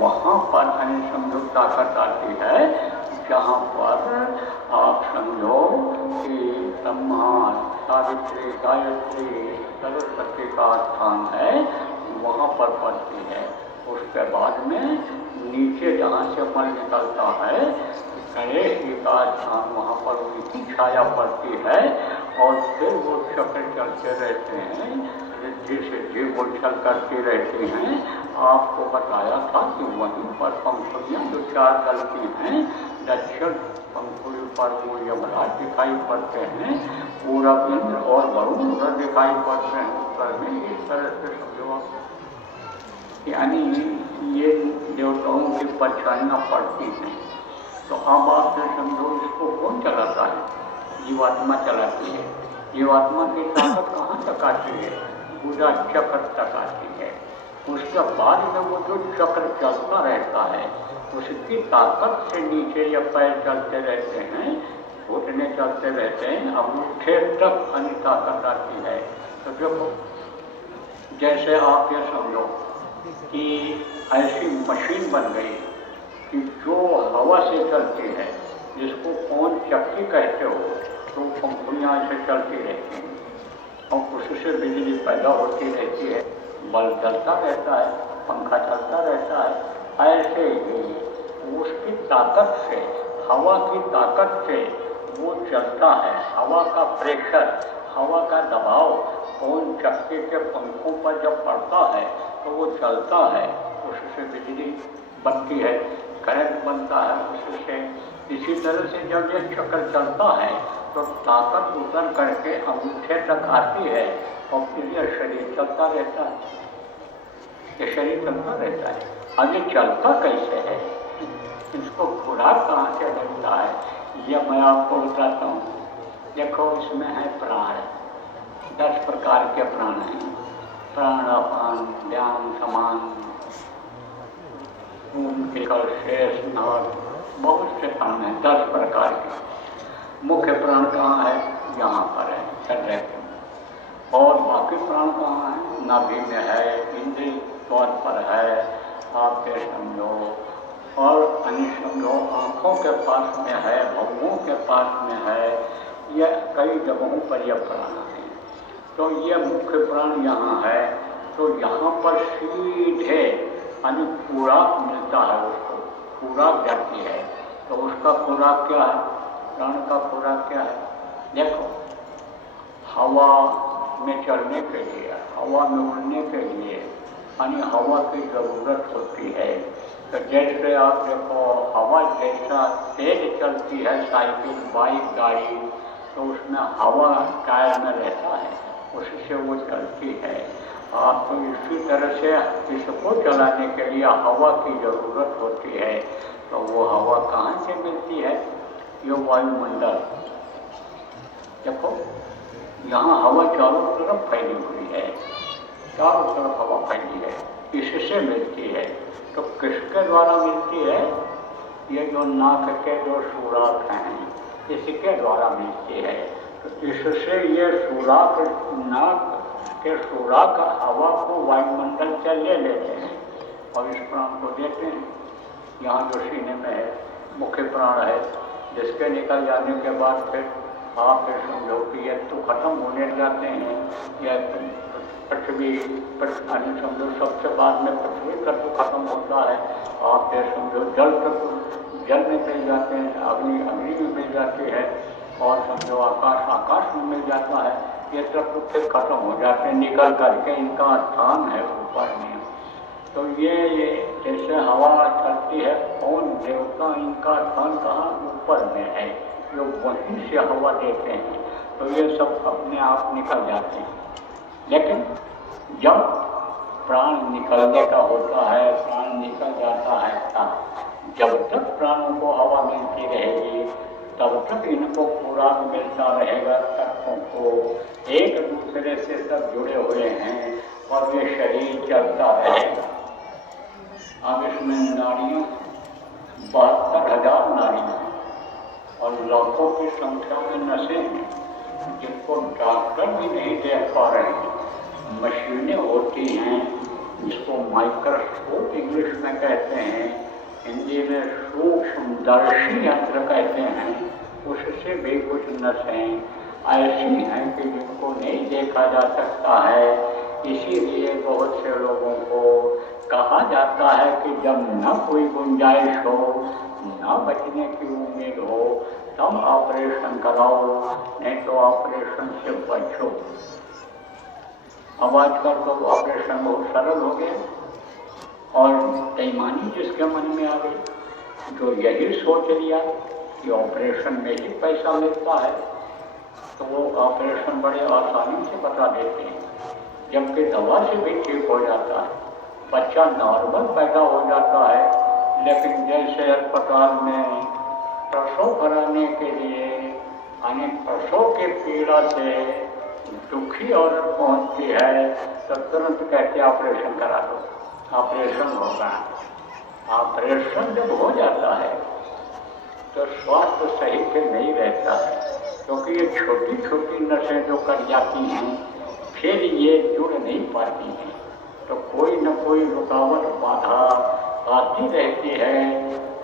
वहाँ पर समझो ताकत आती है जहाँ पर आप समझो कि ब्रह्मा, सावित्री, गायत्री, सरस्वती का स्थान है, वहाँ पर पड़ती है। उसके बाद में नीचे जहाँ से मल निकलता है, गणेश जी का स्थान, वहाँ पर उनकी छाया पड़ती है और फिर वो चक्र चलते रहते हैं, रिद्धि सिद्धि उछल करती रहती हैं। आपको बताया था कि वहीं पर पंखुड़ियाँ जो 4 दलती हैं, दक्षिण पंखुड़ी पर वो यमराज दिखाई पड़ते हैं, पूरब इंद्र और वरुण उधर दिखाई पड़ते हैं उत्तर में। इस तरह से समझो, यानी ये देवताओं की परछाइयाँ पड़ती हैं। तो अब आप समझो इसको कौन चलाता है? जीवात्मा चलाती है। जीवात्मा की ताकत कहाँ तक आती है? पूरा चक्र तक आती है। उसके बाद में वो जो चक्र चलता रहता है, उसकी ताकत से नीचे ये पैर चलते रहते हैं, घुटने चलते रहते हैं, अंगूठे तक अन्य ताकत आती है। तो देखो, जैसे आप ये समझो कि ऐसी मशीन बन गई कि जो हवा से चलती है, जिसको कौन चक्की कहते हो, तो पंखुड़ियाँ से चलती रहती हैं और उससे बिजली पैदा होती रहती है, बल्ब जलता रहता है, पंखा चलता रहता है। ऐसे ही उसकी ताकत से, हवा की ताकत से वो चलता है। हवा का प्रेशर, हवा का दबाव कौन चक्के के पंखों पर जब पड़ता है तो वो चलता है, उससे बिजली बनती है, करंट बनता है उससे। इसी तरह से जब ये चक्र चलता है तो ताकत उतर करके अंगूठे तक आती है और फिर यह शरीर चलता रहता है। ये शरीर चलता रहता है। अब ये चलता कैसे है, इसको खुराक कहाँ से मिलता है, यह मैं आपको बताता हूँ। देखो, इसमें है प्राण, 10 प्रकार के प्राण हैं। प्राणापान, ध्यान, समान, शेष, नाग, बहुत से प्राण हैं, 10 प्रकार के। मुख्य प्राण कहाँ है? यहाँ पर है, हृदय में। और बाकी प्राण कहाँ है? नाभि में है, इंद्रिय द्वार पर है, आप ये समझो। और अन्य समझो आँखों के पास में है, भौहों के पास में है, यह कई जगहों पर यह प्राण है। तो ये मुख्य प्राण यहाँ है। तो यहाँ पर सीधे यानी खुराक मिलता है, उसको खुराक जाती है। तो उसका खुराक क्या है? प्राण का खुराक क्या है? देखो, हवा में चलने के लिए, हवा में उड़ने के लिए यानी हवा की ज़रूरत होती है। तो जैसे आप देखो, हवा जैसा तेज चलती है साइकिल, बाइक, गाड़ी, तो उसमें हवा टायर में रहता है, उससे वो चलती है। आपको इसी तरह से इसको चलाने के लिए हवा की ज़रूरत होती है। तो वो हवा कहाँ से मिलती है? ये वायुमंडल। देखो, यहाँ हवा चारों तरफ फैली हुई है, चारों तरफ हवा फैली है, इससे मिलती है। तो किसके द्वारा मिलती है? ये जो नाक के जो सुराख हैं, इसके द्वारा मिलती है। तो इससे ये सुराख, नाक के सुराख हवा को वायुमंडल से ले लेते हैं और इस प्राण को देते हैं। यहाँ जो सीने में है, मुख्य प्राण है, जिसके निकल जाने के बाद फिर आप फिर समझो कि ये तो खत्म होने जाते हैं। यह पृथ्वी पर समझो सबसे बाद में पृथ्वी तत्व खत्म होता है। आप फिर समझो जल तत्व जल में मिल जाते हैं, अग्नि अग्नि में मिल जाती है, और समझो आकाश आकाश में मिल जाता है। ये तत्व फिर खत्म हो जाते हैं निकल करके, इनका स्थान है ऊपर में। तो ये जैसे हवा चलती है, कौन देवता, इनका स्थान कहाँ? ऊपर में है, जो वहीं से हवा देते हैं। तो ये सब अपने आप निकल जाते हैं। लेकिन जब प्राण निकलने का होता है, प्राण निकल जाता है, तब जब तक प्राणों को हवा मिलती रहेगी तब तक इनको खुराक मिलता रहेगा। तत्वों को एक दूसरे से सब जुड़े हुए हैं और ये शरीर चलता रहेगा। अब इसमें नाड़ियाँ 72,000 नाड़ियाँ और लाखों की संख्या में नसें हैं, जिनको डॉक्टर भी नहीं देख पा रहे हैं। मशीनें होती हैं इसको माइक्रोस्कोप इंग्लिश में कहते हैं, हिंदी में सूक्ष्मदर्शी यंत्र कहते हैं। उससे भी कुछ नसें ऐसी हैं कि जिनको नहीं देखा जा सकता है। इसीलिए बहुत से लोगों को कहा जाता है कि जब न कोई गुंजाइश हो, न बचने की उम्मीद हो, तब ऑपरेशन कराओ, नहीं तो ऑपरेशन से बचो। अब आजकल तो ऑपरेशन बहुत सरल हो गया और बेईमानी जिसके मन में आ गई, जो यही सोच लिया कि ऑपरेशन में ही पैसा मिलता है, तो वो ऑपरेशन बड़े आसानी से बता देते हैं, जबकि दवा से भी ठीक हो जाता है, बच्चा नॉर्मल पैदा हो जाता है। लेकिन जैसे अस्पताल में प्रसव कराने के लिए यानी प्रसव की पीड़ा से दुखी औरत पहुंचती है तो तुरंत कहते ऑपरेशन करा दो, ऑपरेशन होगा। ऑपरेशन जब हो जाता है तो स्वास्थ्य सही से नहीं रहता है, क्योंकि ये छोटी छोटी नसें जो कट जाती हैं फिर ये जुड़ नहीं पाती हैं, तो कोई न कोई रुकावट बाधा आती रहती है।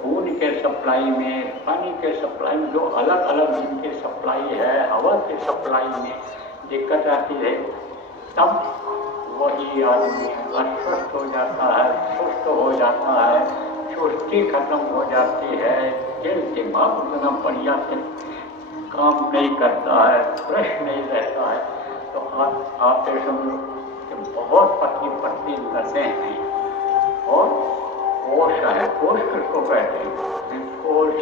खून के सप्लाई में, पानी के सप्लाई में, जो अलग अलग जिनकी सप्लाई है, हवा की सप्लाई में दिक्कत आती है, तब वही आदमी अस्वस्थ हो जाता है, सुस्त हो जाता है, चुस्ती खत्म हो जाती है, दिल दिमाग उतना बढ़िया से काम नहीं करता है, फ्रेश नहीं रहता है। तो आप समझो कि बहुत पतली पतली नसें हैं और कोश है। कोश किसको कहते हैं? कोश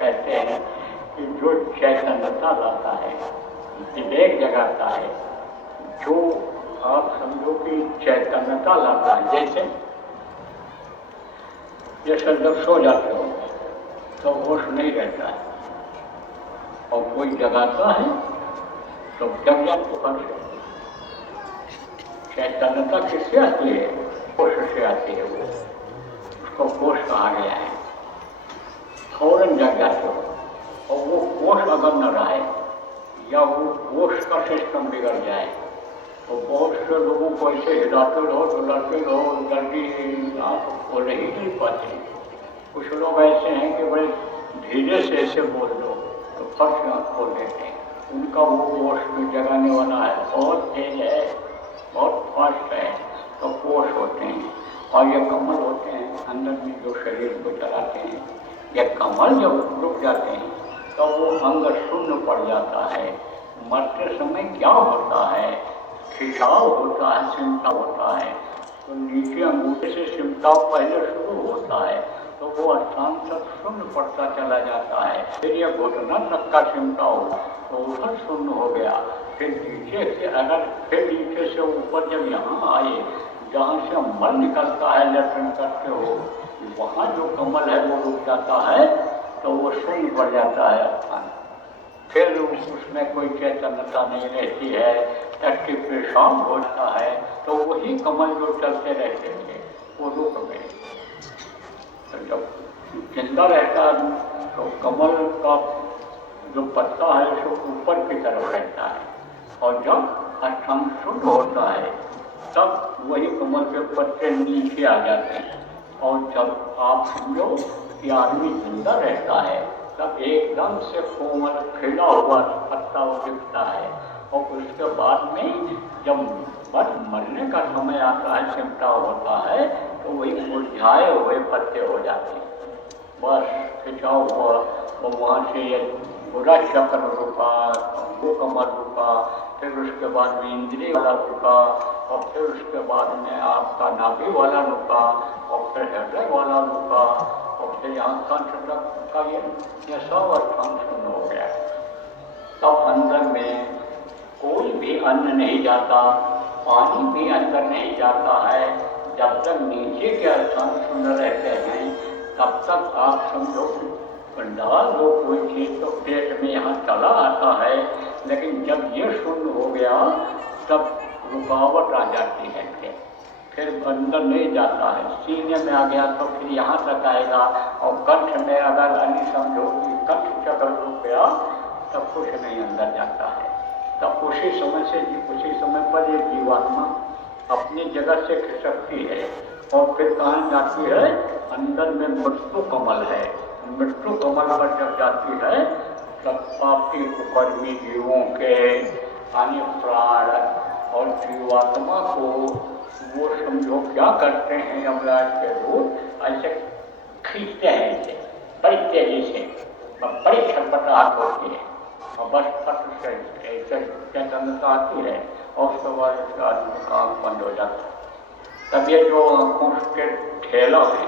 कहते हैं कि जो चैतन्यता लाता है, विवेक जगाता है, जो आप समझो कि चैतन्यता लाता है। जैसे जब सो जाते हो तो होश नहीं रहता है और कोई जगाता है तो जग जाते हो। चैतन्यता किससे आती है? होश से आती है। वो उसको होश कहा गया है। फौरन जग जाते हो और वो होश अगर न रहे या वो होश का सिस्टम बिगड़ जाए तो बहुत से लोगों को ऐसे हिलाते रहो जल्दी आँख खोल ही नहीं पाते। कुछ लोग ऐसे हैं कि बड़े धीरे से ऐसे बोल दो तो फट से आँख खोल देते हैं। उनका वो होश में जगाने वाला है, बहुत तेज है, बहुत फास्ट है, तो कोश होते हैं। और ये कमल होते हैं अंदर में जो शरीर को चलाते हैं। ये कमल जब रुक जाते हैं तो वो अंग शून्य पड़ जाता है। मरते समय क्या होता है? खिंचाव होता है, सिमटा होता है। तो नीचे अंगूठे से सिमटाव पहले शुरू होता है तो वो स्थान तक शून्य पड़ता चला जाता है। फिर ये घुटना तक का सिमटाव तो उधर शून्य हो गया। फिर नीचे से अगर फिर नीचे से ऊपर जब यहाँ आए जहाँ से मल निकलता है, लेटरिन करते हो, वहाँ जो कमल है वो रुक जाता है तो वो शून्य पड़ जाता है स्थान। फिर उसमें कोई चैतन्यता नहीं रहती है, टट्टी पेशाब होता है। तो वही कमल जो चलते रहते थे वो रुक गए। तो जब जिंदा रहता है तो कमल का जो पत्ता है उसको ऊपर की तरफ रहता है और जब स्थान शुद्ध होता है तब वही कमल के पत्ते नीचे आ जाते हैं। और जब आप समझो कि आदमी जिंदा रहता है तब एकदम से कोमल खिला हुआ पत्ता दिखता है और उसके बाद में जब मरने का समय आता है, सिमटा होता है, तो वही मुरझाए हुए पत्ते हो जाते हैं। बस खिंचाव हुआ तो वहाँ से ये बुरा चक्र रुका, वो कमल रुका, फिर उसके बाद में इंद्रिय वाला रुका और फिर उसके बाद में आपका नाभि वाला रुका और फिर हृदय वाला रुका और फिर यहाँ कंठ तक का ये सब स्थान शून्य हो गया। तब अंदर में कोई भी अन्न नहीं जाता, पानी भी अंदर नहीं जाता है। जब तक नीचे के स्थान शून्य रहते हैं तब तक आप समझो डाल दो कोई चीज़ तो पेट में यहाँ चला आता है, लेकिन जब ये शून्य हो गया तब रुकावट आ जाती है। फिर अंदर नहीं जाता है। सीने में आ गया तो फिर यहाँ तक आएगा और कंठ में अगर अन्य समझो कि कंठ चक्र रुक गया तब कुछ नहीं अंदर जाता है। तब उसी समय पर ये जीवात्मा अपनी जगह से खिसकती है और फिर कहाँ जाती है, अंदर में मृत्यु कमल है, मृत्यु कमल पर जब जाती है तब पापी कुकर्मी जीवों के अन्य प्राण और जीवात्मा को वो समझो क्या करते हैं, यमराज के दूत ऐसे खींचते हैं, इसे बड़ी तेजी से, बड़ी छटपटाहट होती है और बस फट से ऐसे चेतनता आती है और उसके बाद इसका आदमी का आँख बंद हो जाता है। तब ये जो आँखों के ठेला है,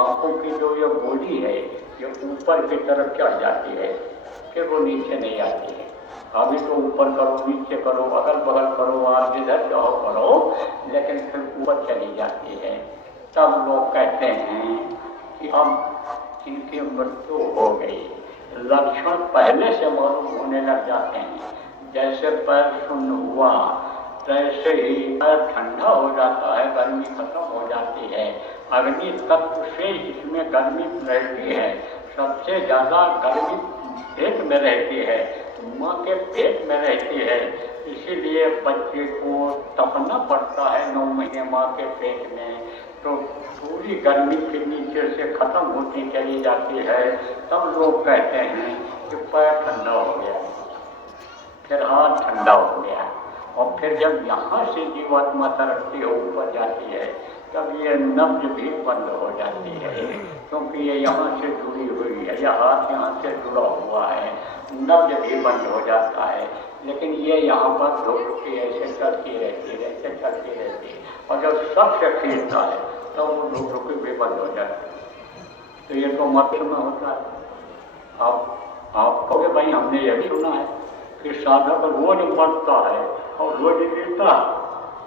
आँखों की जो ये गोली है, ये ऊपर की तरफ चढ़ जाती है, फिर वो नीचे नहीं आती है। अभी तो ऊपर करो, नीचे करो, अगल बगल करो, आप जिधर चाहो करो, लेकिन फिर ऊपर चली जाती है। तब लोग कहते हैं कि अब इनकी मृत्यु हो गई। लक्षण पहले से मालूम होने लग जाते हैं, जैसे पैर शून्य हुआ तैसे ही पैर ठंडा हो जाता है, गर्मी खत्म हो जाती है। अग्नि तत्व से इसमें गर्मी रहती है, सबसे ज़्यादा गर्मी पेट में रहती है, माँ के पेट में रहती है, इसीलिए बच्चे को तपना पड़ता है 9 महीने माँ के पेट में, तो पूरी गर्मी के नीचे से खत्म होती चली जाती है। तब लोग कहते हैं कि पैर ठंडा हो गया, फिर हाथ ठंडा हो गया, और फिर जब यहाँ से जीवात्मा तरक्की हो ऊपर जाती है तब ये नब्ज भी बंद हो जाती है, क्योंकि ये यहाँ से जुड़ी हुई है, यह हाथ यहाँ से जुड़ा हुआ है, नब्ज भी बंद हो जाता है। लेकिन ये यहाँ पर धुपकी ऐसे चलती रहती है, ऐसे चलती रहती है, और जब सबसे खींचता है तब तो वो धुपकी भी बंद हो जाती है। तो ये तो मत में होता है। आप कहोगे भाई हमने ये भी सुना है कि साधक रोज मरता है और रोज गिरता,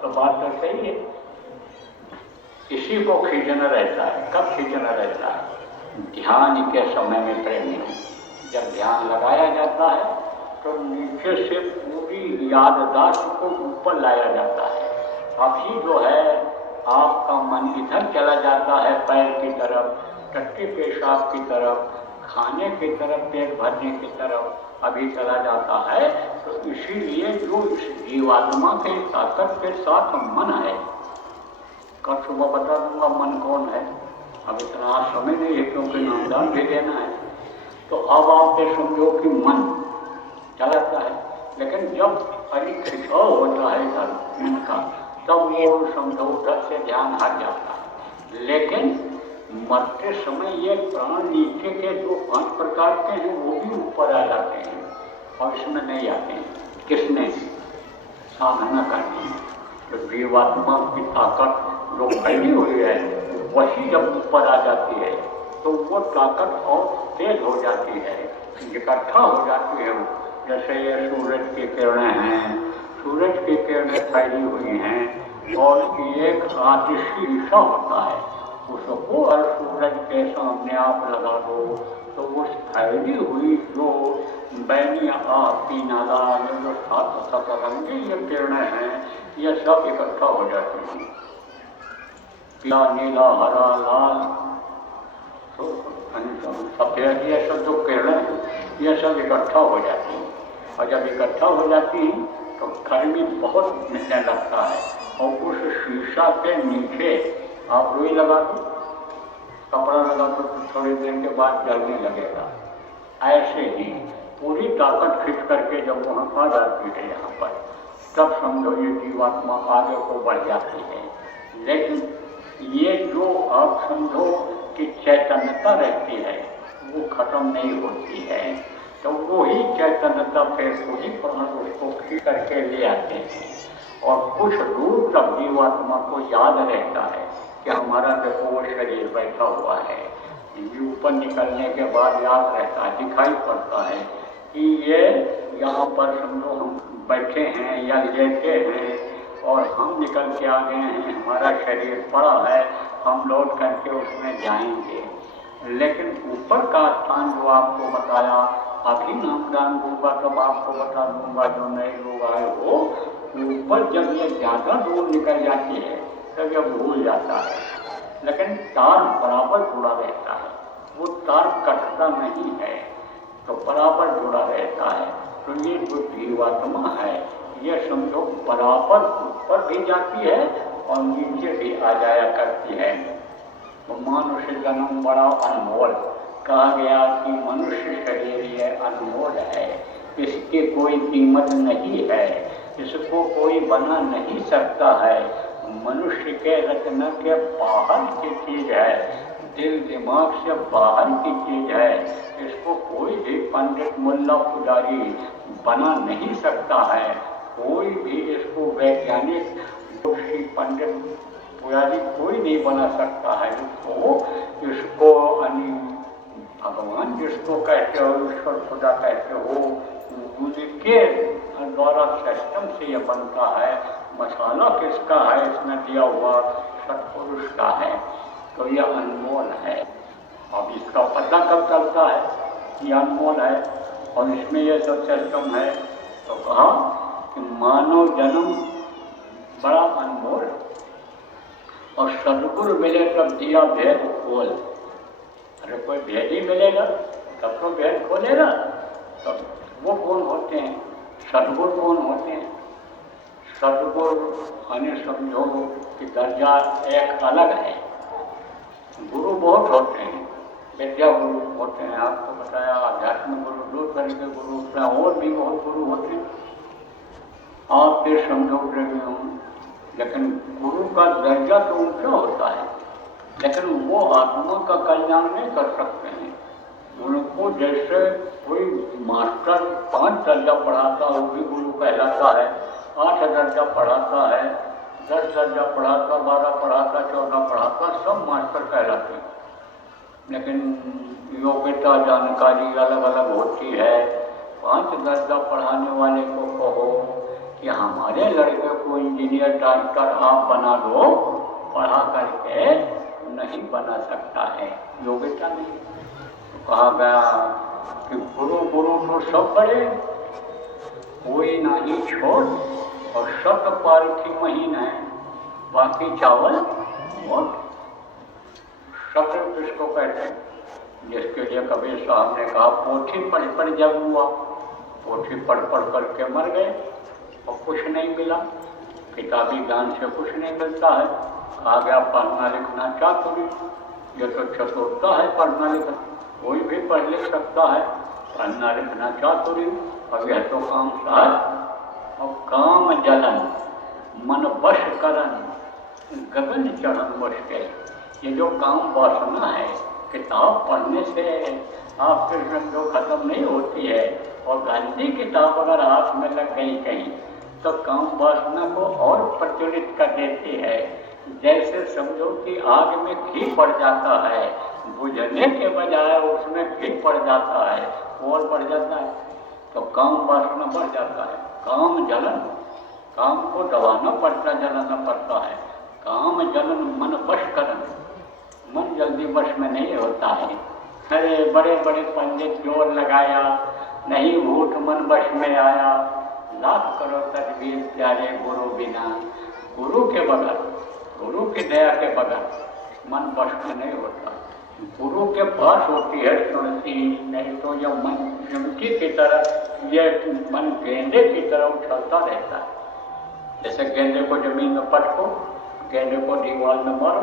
तो बात तो सही है। इसी को खींचना रहता है। कब खींचना रहता है? ध्यान के समय में प्रेमी, जब ध्यान लगाया जाता है तो नीचे से पूरी याददाश्त को ऊपर लाया जाता है। अभी जो है आपका मन इधर चला जाता है, पैर की तरफ, टट्टी पेशाब की तरफ, खाने की तरफ, पेट भरने की तरफ अभी चला जाता है। तो इसीलिए जो इस जीवात्मा के ताकत के साथ मन है, कल सुबह बता दूंगा मन कौन है, अब इतना समय नहीं है क्योंकि नामदान भी देना है। तो अब आप ये समझो कि मन चलाता है, लेकिन जब खिंचाव होता है इधर मन का, तब वो समझो उधर से ध्यान हट जाता है। लेकिन मरते समय ये प्राण नीचे के जो 5 प्रकार के हैं वो भी ऊपर आ जाते हैं और इसमें नहीं आते हैं। किसने साधना करनी है? तो जीवात्मा की ताकत जो फैली हुई है वही जब ऊपर आ जाती है तो वो ताकत और तेज हो जाती है, इकट्ठा हो जाती है। जैसे ये सूरज की किरणें हैं, सूरज की किरणें फैली हुई हैं और एक आतिशी शीशा होता है, उसको और सूरज के सामने आप लगा दो तो उस फैली हुई जो बैनी पीला लाल जो सात सतरंगी ये किरणें हैं, ये सब इकट्ठा हो जाती हैं। पीला, नीला, हरा, लाल, तो सफेद, ये सब जो किरणें हैं ये सब इकट्ठा हो जाती हैं। और जब इकट्ठा हो जाती हैं तो गर्मी बहुत मिलने लगता है और उस शीशा के नीचे आप रुई लगा दो, कपड़ा लगा दो तो थोड़ी देर के बाद जलने लगेगा। ऐसे ही पूरी ताकत खींच करके जब वहाँ आ जाती है यहाँ पर, तब समझो ये जीवात्मा आगे को बढ़ जाती है। लेकिन ये जो आप समझो कि चैतन्यता रहती है वो खत्म नहीं होती है, तो वही चैतन्यता फिर वही प्राण उसको खींच करके ले आते हैं और कुछ दूर तक जीवात्मा को याद रहता है कि हमारा देखो वो शरीर बैठा हुआ है। ऊपर निकलने के बाद याद रहता है, दिखाई पड़ता है कि ये यहाँ पर समझो हम बैठे हैं या लेटे हैं और हम निकल के आ गए हैं, हमारा शरीर पड़ा है, हम लौट करके उसमें जाएंगे। लेकिन ऊपर का स्थान जो आपको बताया, अभी नामदान दूंगा तब आपको बता दूंगा जो नए लोग आए हो, ऊपर जब ये ज़्यादा दूर निकल जाती है तब यह भूल जाता है, लेकिन तार बराबर जुड़ा रहता है, वो तार कटता नहीं है, तो बराबर जुड़ा रहता है। तो ये जो जीवात्मा है ये समझो बराबर ऊपर भी जाती है और नीचे भी आ जाया करती है। तो मनुष्य जन्म बड़ा अनमोल, कहा गया कि मनुष्य शरीर ये अनमोल है, इसकी कोई कीमत नहीं है, इसको कोई बना नहीं सकता है। मनुष्य के रचना के बाहर की चीज है, दिल दिमाग से बाहर की चीज है, इसको कोई भी पंडित मुल्ला पुजारी बना नहीं सकता है। कोई भी इसको वैज्ञानिक जोशी पंडित पुजारी कोई नहीं बना सकता है। इसको भगवान जिसको कहते हो, ईश्वर खुदा कहते हो, उनके द्वारा सिस्टम से यह बनता है। मसाला किसका है? इसमें दिया हुआ सत्पुरुष का है, तो यह अनमोल है। अब इसका पता कब चलता है कि अनमोल है और इसमें यह सब सिस्टम है? तो कहा कि मानव जन्म बड़ा अनमोल और सदगुरु मिले तब दिया भेद खोल। अरे कोई भेद ही मिलेगा तब तो भेद खोलेगा। तो वो कौन होते हैं? सदगुरु कौन होते हैं? सदगुरु यानी समझो कि दर्जा एक अलग है। गुरु बहुत होते हैं, विद्या गुरु होते हैं, आपको बताया अध्यात्म गुरु, दो तरह के गुरु, और भी बहुत गुरु होते हैं। आप फिर समझो प्रेमियों, लेकिन गुरु का दर्जा तो ऊंचा होता है, लेकिन वो आत्मा का कल्याण नहीं कर सकते हैं। उनको जैसे कोई मास्टर 5 दर्जा पढ़ाता वो भी गुरु कहलाता है, 8 दर्जा पढ़ाता है, 10 दर्जा पढ़ाता, 12 पढ़ाता, 14 पढ़ाता, सब मास्टर कहलाते हैं। लेकिन योग्यता जानकारी अलग अलग होती है। 5 दर्जा पढ़ाने वाले को कहो कि हमारे लड़के को इंजीनियर डॉक्टर आप बना दो, पढ़ा करके नहीं बना सकता है, योग्यता नहीं। तो कहा गया कि गुरु गुरु तो सब बड़े, कोई नहीं छोड़, और शत पारखी महीन है, बाकी चावल और शत्र किसको कहते हैं? जिसके लिए कबीर साहब ने कहा पोथी पढ़ पढ़ जग हुआ, पोथी पढ़ पढ़ करके मर गए और कुछ नहीं मिला, किताबी ज्ञान से कुछ नहीं मिलता है। आ गया पढ़ना लिखना चातुरी, ये तो चतुरता है पढ़ना लिखना, कोई भी पढ़ लिख सकता है, पढ़ना लिखना चातुरी। अब यह तो काम साथ और काम जलन मन वश करन गगन चढ़न मुश्किल। ये जो काम वासना है, किताब पढ़ने से आपके जो खत्म नहीं होती है, और गंदी किताब अगर हाथ में लग गई कहीं तो काम वासना को और प्रज्वलित कर देती है। जैसे समझो कि आग में घी पड़ जाता है, बुझने के बजाय उसमें घी पड़ जाता है, और बढ़ जाता है, तो काम वासना बढ़ जाता है। काम जलन, काम को दबाना पड़ता, जलाना पड़ता है। काम जलन मन वश करन, मन जल्दी वश में नहीं होता है। अरे बड़े बड़े पंडित जोर लगाया, नहीं भूत मन वश में आया, लाख करो तदबीर प्यारे गुरु बिना। गुरु के बगैर, गुरु की दया के बगैर मन वश में नहीं होता। गुरु के पास होती है सुनती, नहीं तो यह मन चुमकी की तरह, यह मन गेंदे की तरह उछलता रहता है। जैसे गेंदे को जमीन में पटको, गेंदे को दीवार में मारो,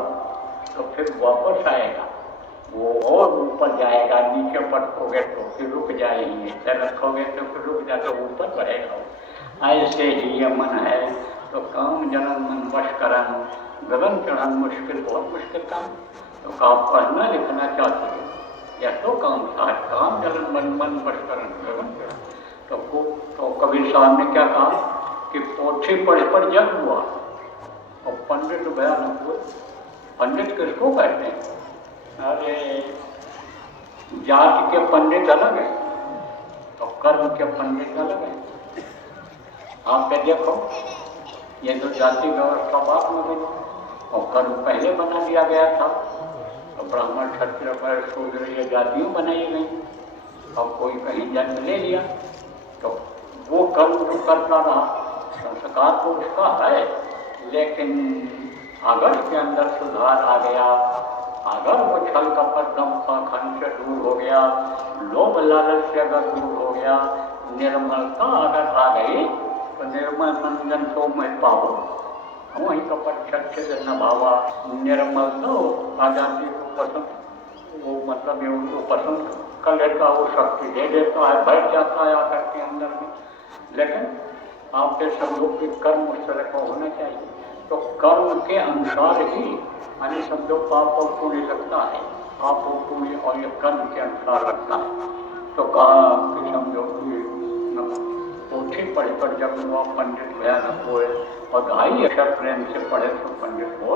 तो फिर वापस आएगा, वो और ऊपर जाएगा। नीचे पटकोगे तो फिर रुक जाएगी, नीचे रखोगे तो फिर रुक जाएगा, ऊपर बढ़ेगा। ऐसे ही ये मन है। तो काम जलन मन वश करन गगन चढ़न मुश्किल, बहुत मुश्किल काम। तो काम पढ़ना लिखना चाहते हो, यह तो काम था, काम जलन मन वश करन गगन चढ़न। तो कबीर साहब ने क्या कहा कि पोथी पढ़ पढ़ जग हुआ और पंडित भयानक हुए। पंडित किसको कहते हैं? अरे जाति के पंडित अलग है और कर्म के पंडित अलग है। आप पे देखो, ये तो जाति व्यवस्था बाद में बनी और कर्म पहले बना दिया गया था। तो ब्राह्मण क्षत्रिय पर शूद्र ये जातियाँ बनाई गई, अब कोई कहीं जन्म ले लिया तो वो कर्म जो करता रहा, संस्कार तो उसका है, लेकिन अगर उसके अंदर सुधार आ गया, अगर वो छल कपट दम पाखंड से दूर हो गया, लोभ लालच से अगर दूर हो गया, निर्मलता अगर आ गई, तो निर्मल मंजन तो मैं पाओ, वहीं कपट छच्छे न भावा निर्मल तो आजादी को पसंद, वो मतलब ये उनको पसंद कर लेता, वो शक्ति दे देता है, बैठ जाता है आकर के अंदर में। लेकिन आपके सब लोग के कर्म उस तरह का होना चाहिए, तो कर्म के अनुसार ही यानी समझो पाप और पुण्य लगता है, पाप और पुण्य और ये कर्म के अनुसार लगता है। तो कहा कि समझो पोथी पढ़ पर जब वो पंडित भयानक हुए और 2.5 अक्षर प्रेम से पढ़े तो पंडित हो।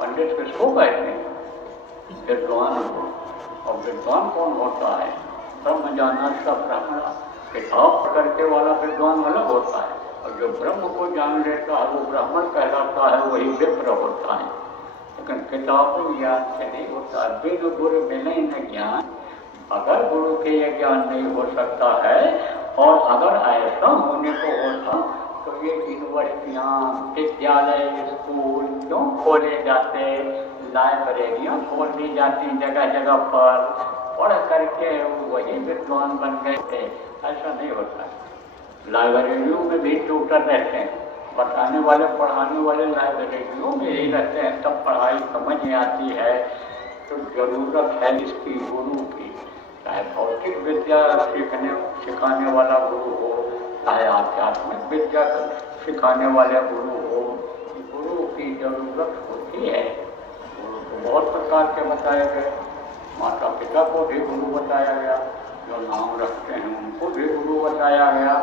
पंडित किसको कहते हैं? विद्वान हो। और विद्वान कौन होता है? ब्रह्म जाना सब ब्रह्म, किताब पकड़ के वाला विद्वान अलग होता है, और जो ब्रह्म को जान लेता है वो ब्राह्मण कहलाता है, वही विप्र होता है। लेकिन किताबों ज्ञान से नहीं होता। बिन गुरु मिले न ज्ञान, अगर गुरु के ये ज्ञान नहीं हो सकता है, और अगर ऐसा होने को होता तो ये यूनिवर्सिटियाँ, विद्यालय, स्कूल क्यों खोले जाते, लाइब्रेरियाँ खोल दी जाती जगह जगह पर, पढ़ करके वही विद्वान बन गए थे। ऐसा नहीं होता। लाइब्रेरियों में भी ट्यूटर रहते हैं, बताने वाले पढ़ाने वाले लाइब्रेरियों में ही रहते हैं, तब पढ़ाई समझ में आती है। तो जरूरत है इसकी गुरु की, चाहे भौतिक विद्या सिखाने वाला गुरु हो, चाहे आध्यात्मिक विद्या सिखाने वाले गुरु हो, गुरु की जरूरत होती है। गुरु को बहुत प्रकार के बताए गए, माता पिता को भी गुरु बताया गया, जो नाम रखते हैं उनको भी गुरु बताया गया।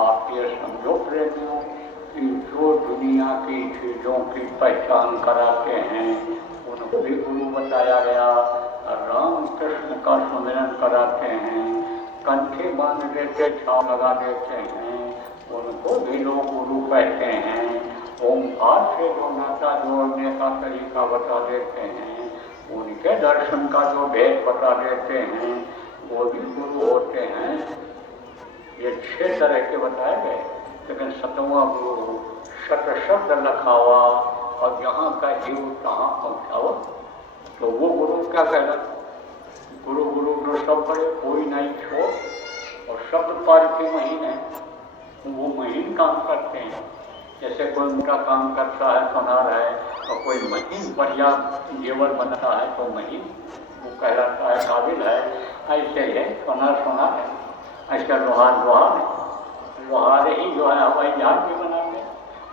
आप ये समझो प्रेमियों कि जो दुनिया की चीज़ों की पहचान कराते हैं उनको भी गुरु बताया गया। राम कृष्ण का सुमिरन कराते हैं, कंठी बांध देते, छाव लगा देते हैं, उनको भी लोग गुरु कहते हैं। ओंकार से जो नाता जोड़ने का तरीका बता देते हैं, उनके दर्शन का जो भेद बता देते हैं, वो भी गुरु होते हैं। ये 6 तरह के बताए गए। लेकिन 7वां गुरु शत शब्द लखावा, और यहाँ का जीव कहाँ पहुँचाओ, तो वो गुरु क्या कहना? गुरु गुरु जो सब बड़े कोई नहीं छोड़, और शब्द पार के महीन है, वो महीन काम करते हैं। जैसे कोई मोटा काम करता है, सोनार है, और कोई महीन बढ़िया जेवर बनता है तो महीन वो कहलाता है, काबिल है। ऐसे है सोनार सोनार है, ऐसा लोहार लोहार है। लोहार ही जो है हवाई जहाज भी बनाते हैं,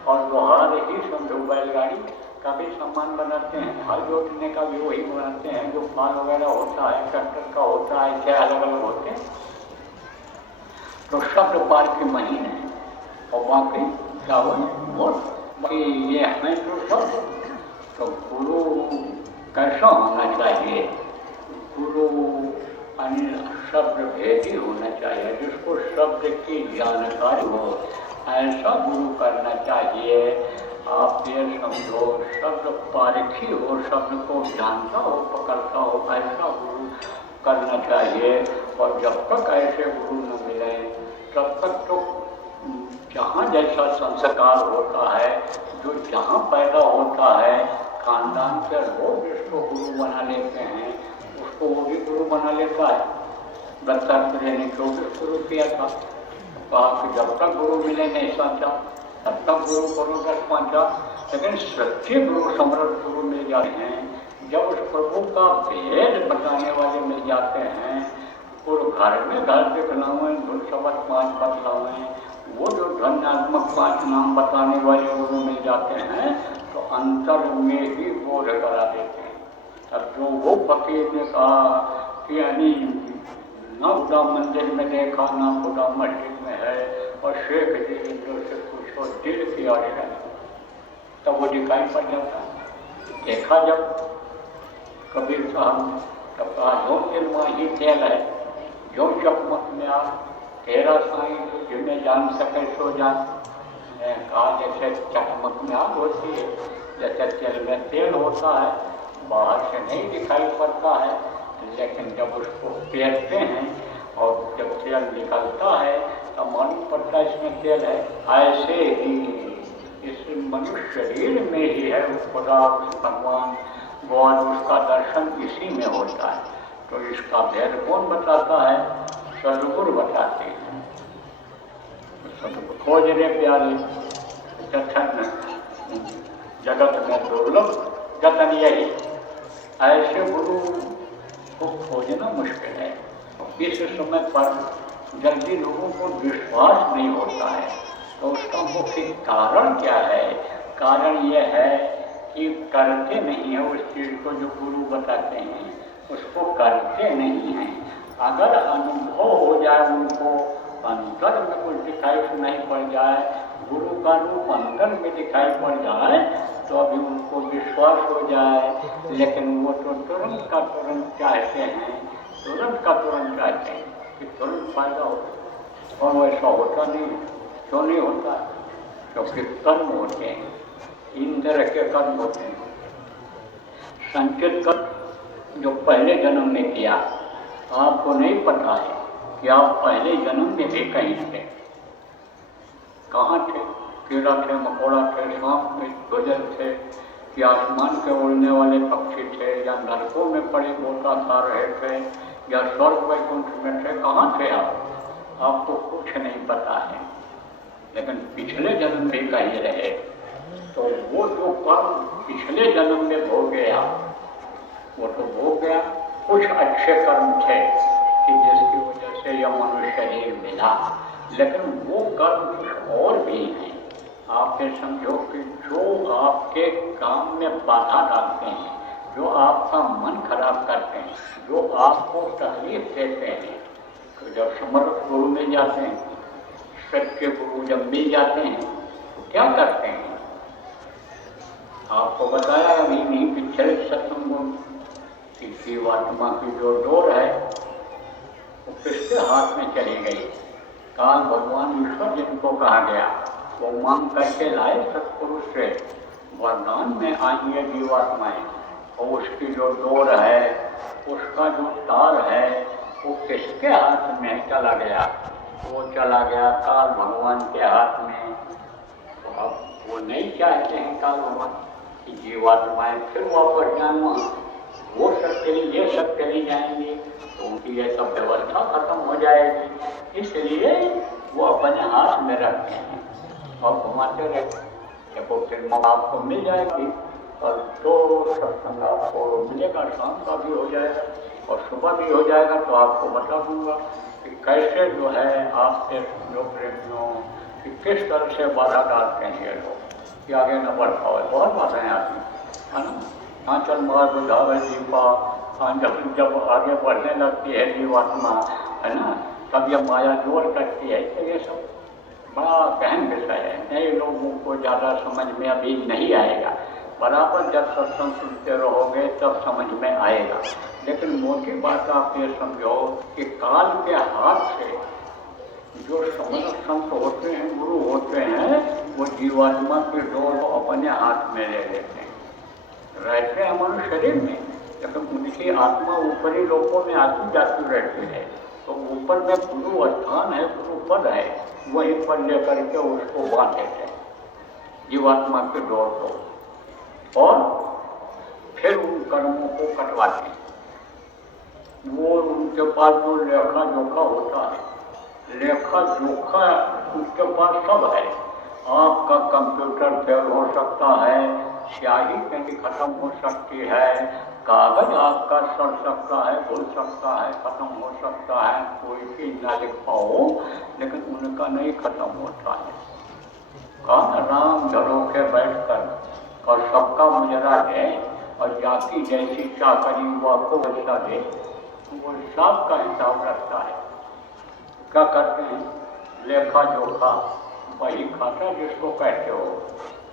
और लोहार ही समझो बैलगाड़ी का भी सामान बनाते हैं, हल जोतने का भी वही बनाते हैं, जो फाल वगैरह होता है ट्रैक्टर का होता है, ऐसे अलग अलग होते हैं। तो शब्द पार के महीने हैं, और बाकी क्या हो ये हमें तो शब्द। तो गुरु कैसा होना चाहिए? गुरु शब्द भेदी होना चाहिए, जिसको शब्द की जानकारी हो, ऐसा गुरु करना चाहिए। आप ये समझो शब्द पारखी हो, शब्द को जानता हो, पकड़ता हो, ऐसा गुरु करना चाहिए। और जब तक ऐसे गुरु न मिले तब तक तो जहाँ जैसा संस्कार होता है, जो जहाँ पैदा होता है, खानदान के लोग जिसको गुरु बना लेते हैं उसको वो भी गुरु बना लेता है। दत्तात्रेय ने 24 गुरु किया था, कहा कि जब तक गुरु मिले नहीं सोचा तब तक गुरु करो 10 पाँचा। लेकिन सच्चे गुरु समर्थ गुरु मिल जाते हैं जब उस प्रभु का भेद बताने वाले मिल जाते हैं। और घर में घर दिखलावें, धुन शब्द 5 बतलावें, वो जो ध्वन्यात्मक 5 नाम बताने वाले गुरु मिल जाते हैं तो अंतर में ही बोध करा देते हैं। अब जो वो फकीर ने कहा कि यानी ना खुदा मंदिर में देखा, ना खुदा मस्जिद में है, और शेख जी से पूछो दिल की आड़ है, तब वो दिखाई पड़ जाता। देखा जब कबीर साहब ने, तब कहा जो दिल माही तेल है, जो चकमक में आ तेरा साई जिन्हें जान सके सो जान। कहा जैसे चकमक में आग होती है, जैसे तेल में तेल होता है, बाहर से नहीं दिखाई पड़ता है, लेकिन जब उसको पेरते हैं और जब तेल निकलता है तो मालूम पड़ता है इसमें तेल है। ऐसे ही इस मनुष्य शरीर में ही है खुदा, भगवान, गॉड, उसका दर्शन इसी में होता है। तो इसका भेद कौन बताता है? सदगुरु बताते हैं। सदगुरु खोज रे प्यारे, जगत में दुर्लभ जतन यही। ऐसे गुरु को खोजना मुश्किल है। इस समय पर जल्दी लोगों को विश्वास नहीं होता है। तो उसका मुख्य कारण क्या है? कारण यह है कि करते नहीं है उस चीज़ को जो गुरु बताते हैं, उसको करते नहीं हैं। अगर अनुभव हो जाए, उनको अंतर में कुछ दिखाई सुनाई पड़ जाए, गुरु का रूप अंतर में दिखाई पड़ जाए, तो अभी उनको विश्वास हो जाए। लेकिन वो तो तुरंत का तुरंत चाहते हैं, तुरंत का तुरंत चाहते हैं कि तुरंत फायदा हो। और वैसा होता नहीं। क्यों नहीं होता? क्योंकि कर्म होते हैं, इंद्र के कर्म होते हैं, संचित कर्म जो पहले जन्म में किया। आपको नहीं पता है कि आप पहले जन्म में भी कहीं थे। कहाँ थे? कीड़ा थे, मकोड़ा थे, सांप थे, गुजर थे, कि आसमान के उड़ने वाले पक्षी थे, या नरकों में पड़े गोता खा रहे थे, या स्वर्ग वैकुंठ में थे। कहाँ थे आप? आपको कुछ नहीं पता है। लेकिन पिछले जन्म में कहीं रहे, तो वो जो कर्म पिछले जन्म में हो गया, वो तो हो गया। कुछ अच्छे कर्म थे कि जिसकी वजह से यह मनुष्य शरीर मिला, लेकिन वो कर्म कुछ और भी हैं। आपके समझो कि जो आपके काम में बाधा डालते हैं, जो आपका मन खराब करते हैं, जो आपको तकलीफ देते हैं, तो जब समर्थ गुरु में जाते हैं, सच्चे गुरु जब मिल जाते हैं, तो क्या करते हैं? आपको बताया अभी नहीं पिछले सत्संगों कि जीवात्मा की जो डोर है वो किसके हाथ में चली गई? काल भगवान ईश्वर जिनको कहा गया, वो मांग करके लाए सत्पुरुष से, वरदान में आई है जीवात्माएं, और उसकी जो डोर है, उसका जो तार है, वो किसके हाथ में चला गया? वो चला गया काल भगवान के हाथ में। तो अब वो नहीं चाहते हैं काल भगवान कि जीवात्माएं फिर वापस जाना, वो सब चली, ये सब चली जाएंगी, तो उनकी ये सब व्यवस्था खत्म हो जाएगी। इसलिए वो अपने हाथ में रखते हैं और घुमाते रहते हैं। देखो फिर आपको मिल जाएगी, और तो सत्संग आपको मिलेगा, शाम का भी हो जाएगा और सुबह भी हो जाएगा। तो आपको बता दूंगा कि कैसे जो है आपके जो प्रेमियों कि किस तरह से बाधा डालते हैं ये लोग कि आगे न बढ़ पाए। बहुत बाधाएं आती है ना। आंचल मार्ग बुझावे दीपा, जब आगे बढ़ने लगती है जीवात्मा, है ना, तब यह माया जोर करती है। तो ये सब बड़ा गहन विषय है, नए लोगों को ज़्यादा समझ में अभी नहीं आएगा। बराबर जब सत्संग सुनते रहोगे तब समझ में आएगा। लेकिन मोटी बात आप ये समझो कि काल के हाथ से जो समर्थ संत होते हैं, गुरु होते हैं, वो जीवात्मा की डोर को अपने हाथ में ले लेते हैं। रहते हैं हमारे शरीर में, लेकिन उनकी आत्मा ऊपरी लोकों में आती जाती रहती है। तो ऊपर में गुरु स्थान है, गुरु पद है, वहीं पर लेकर के उसको बांध देते हैं जीवात्मा के डोर को, और फिर उन कर्मों को कटवाते हैं। वो उनके पास जो लेखा जोखा होता है, लेखा जोखा उसके पास सब है। आपका कंप्यूटर फेल हो सकता है, स्याही कहीं खत्म हो सकती है, कागज आपका सड़ सकता है, भूल सकता है, खत्म हो सकता है, कोई चीज ना लिख पाओ, लेकिन उनका नहीं खत्म होता है। कहा राम झरोखे बैठकर और सबका मुजरा है, और जाति जैसी चाकरी वह को वैसा दे, वो सबका हिसाब रखता है। क्या करते हैं? लेखा जोखा, वही खाता जिसको कहते हो,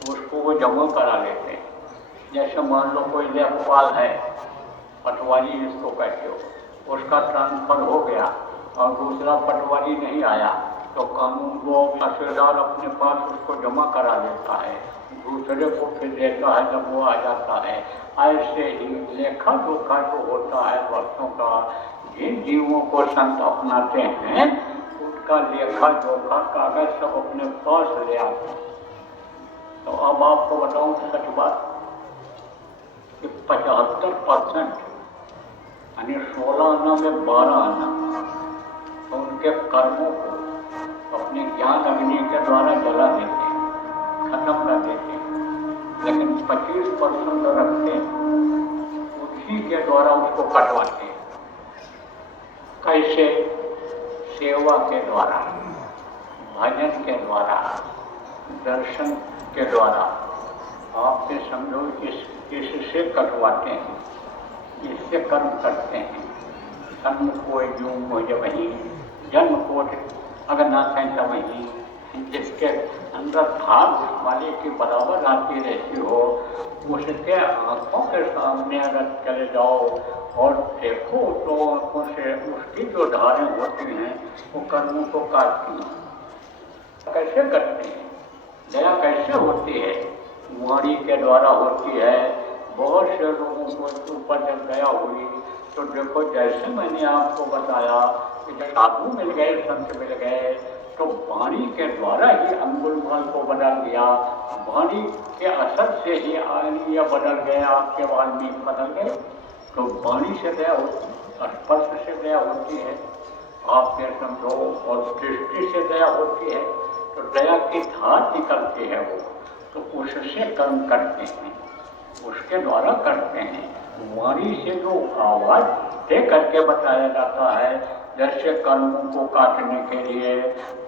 उसको वो जमा करा लेते हैं। जैसे मान लो कोई लेखपाल है, पटवारी जिसको कहते हो, उसका ट्रांसफर हो गया और दूसरा पटवारी नहीं आया, तो कानून वो तहसीलदार अपने पास उसको जमा करा लेता है, दूसरे को फिर देता है जब वो आ जाता है। ऐसे ही लेखा जोखा जो होता है वर्षों का, जिन जीवों को संत अपनाते हैं, उनका लेखा जोखा कागज सब अपने पास ले आते हैं। तो अब आपको बताऊं सच बात कि 75% यानी 16 आना में 12 आना तो उनके कर्मों को अपने ज्ञान अग्नि के द्वारा जला देते हैं, खत्म कर देते हैं। लेकिन 25% रखते हैं, उसी के द्वारा उसको कटवाते हैं। कैसे? सेवा के द्वारा, भजन के द्वारा, दर्शन के द्वारा। आप ये समझो इससे कटवाते हैं, इससे कर्म करते हैं। जन्म को यूं हो जब वही जन्म को अगर ना कहें तो वही जिसके अंदर भाग वाले की बराबर आती रहती हो, उसके आंखों के सामने अगर चले जाओ और देखो तो आंखों से उसकी जो धारें होती हैं वो कर्मों को काटती हैं। कैसे करते हैं? दया कैसे होती है? वाणी के द्वारा होती है। बहुत से लोगों को ऊपर जब दया हुई तो देखो, जैसे मैंने आपको बताया कि जब साधु मिल गए, संत मिल गए, तो वाणी के द्वारा ही अंगुलमाल को बदल दिया। वाणी के असर से ही आर्य बदल गए, आपके वाल्मीकि बदल गए। तो वाणी से दया होती है, स्पर्श से दया होती है, आप फिर समझो, और दृष्टि से दया होती है। तो दया की धार निकलती है वो, तो उससे कर्म करते हैं, उसके द्वारा करते हैं। वाणी से जो आवाज दे करके बताया जाता है, जैसे कर्मों को काटने के लिए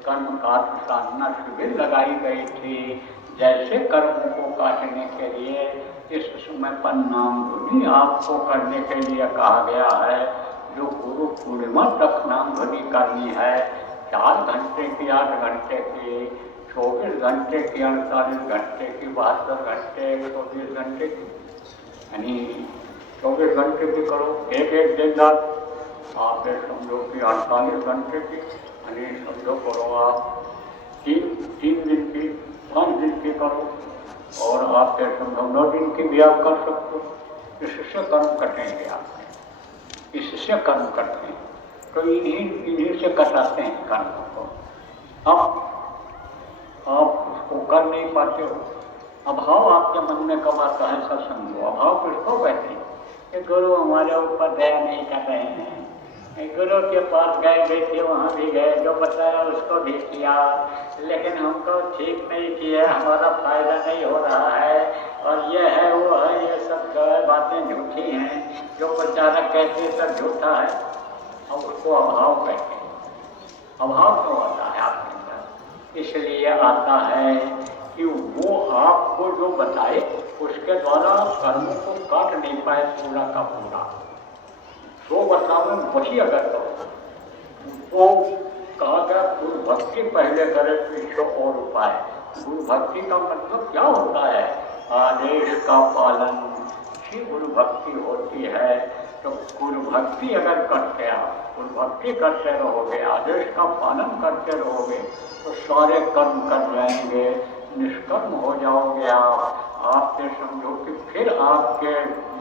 कर्म काट साधना शिविर लगाई गई थी, जैसे कर्मों को काटने के लिए इस समय पर नाम धुनी आपको करने के लिए कहा गया है। जो गुरु पूर्णिमा तक नाम धुनी करनी है, 4 घंटे की, 8 घंटे की, 24 घंटे की, 48 घंटे की, 72 घंटे, 120 घंटे की, यानी 24 घंटे की करो, एक दिन रात आप ये समझो कि 48 घंटे की, यानी समझो करो आप 3 दिन की, 5 दिन की करो, और आप ये समझो 9 दिन की भी आप कर सकते हो। इससे कर्म कटेंगे आपके, इससे कर्म करते हैं। तो इन्हीं से कटाते हैं कर्म को। अब आप उसको कर नहीं पाते हो, अभाव आपके मन में कब आता है? सत्संग को अभाव किसको कहते हैं? कि गुरु हमारे ऊपर दया नहीं कर रहे हैं, गुरु के पास गए, बैठे वहाँ भी गए, जो बताया उसको भी किया, लेकिन हमको ठीक नहीं किया, हमारा फायदा नहीं हो रहा है, और ये है वो है, ये सब जो है बातें झूठी हैं, जो प्रचारक कहते हैं सब झूठा है। और उसको अभाव कहते हैं। अभाव क्यों आता है आपके अंदर? इसलिए आता है कि वो आपको जो बताए उसके द्वारा कर्मों को काट नहीं पाए पूरा का पूरा। जो बताओ वही अगर करो, वो कहा गया गुरु भक्ति पहले करे पीछे और उपाय। गुरु भक्ति का मतलब क्या होता है? आदेश का पालन ही गुरु भक्ति होती है। तो गुरु भक्ति अगर करते आप, गुरु भक्ति करते रहोगे, आदेश का पालन करते रहोगे, तो सारे कर्म कर जाएंगे, निष्कर्म हो जाओगे आप ये समझो कि फिर आपके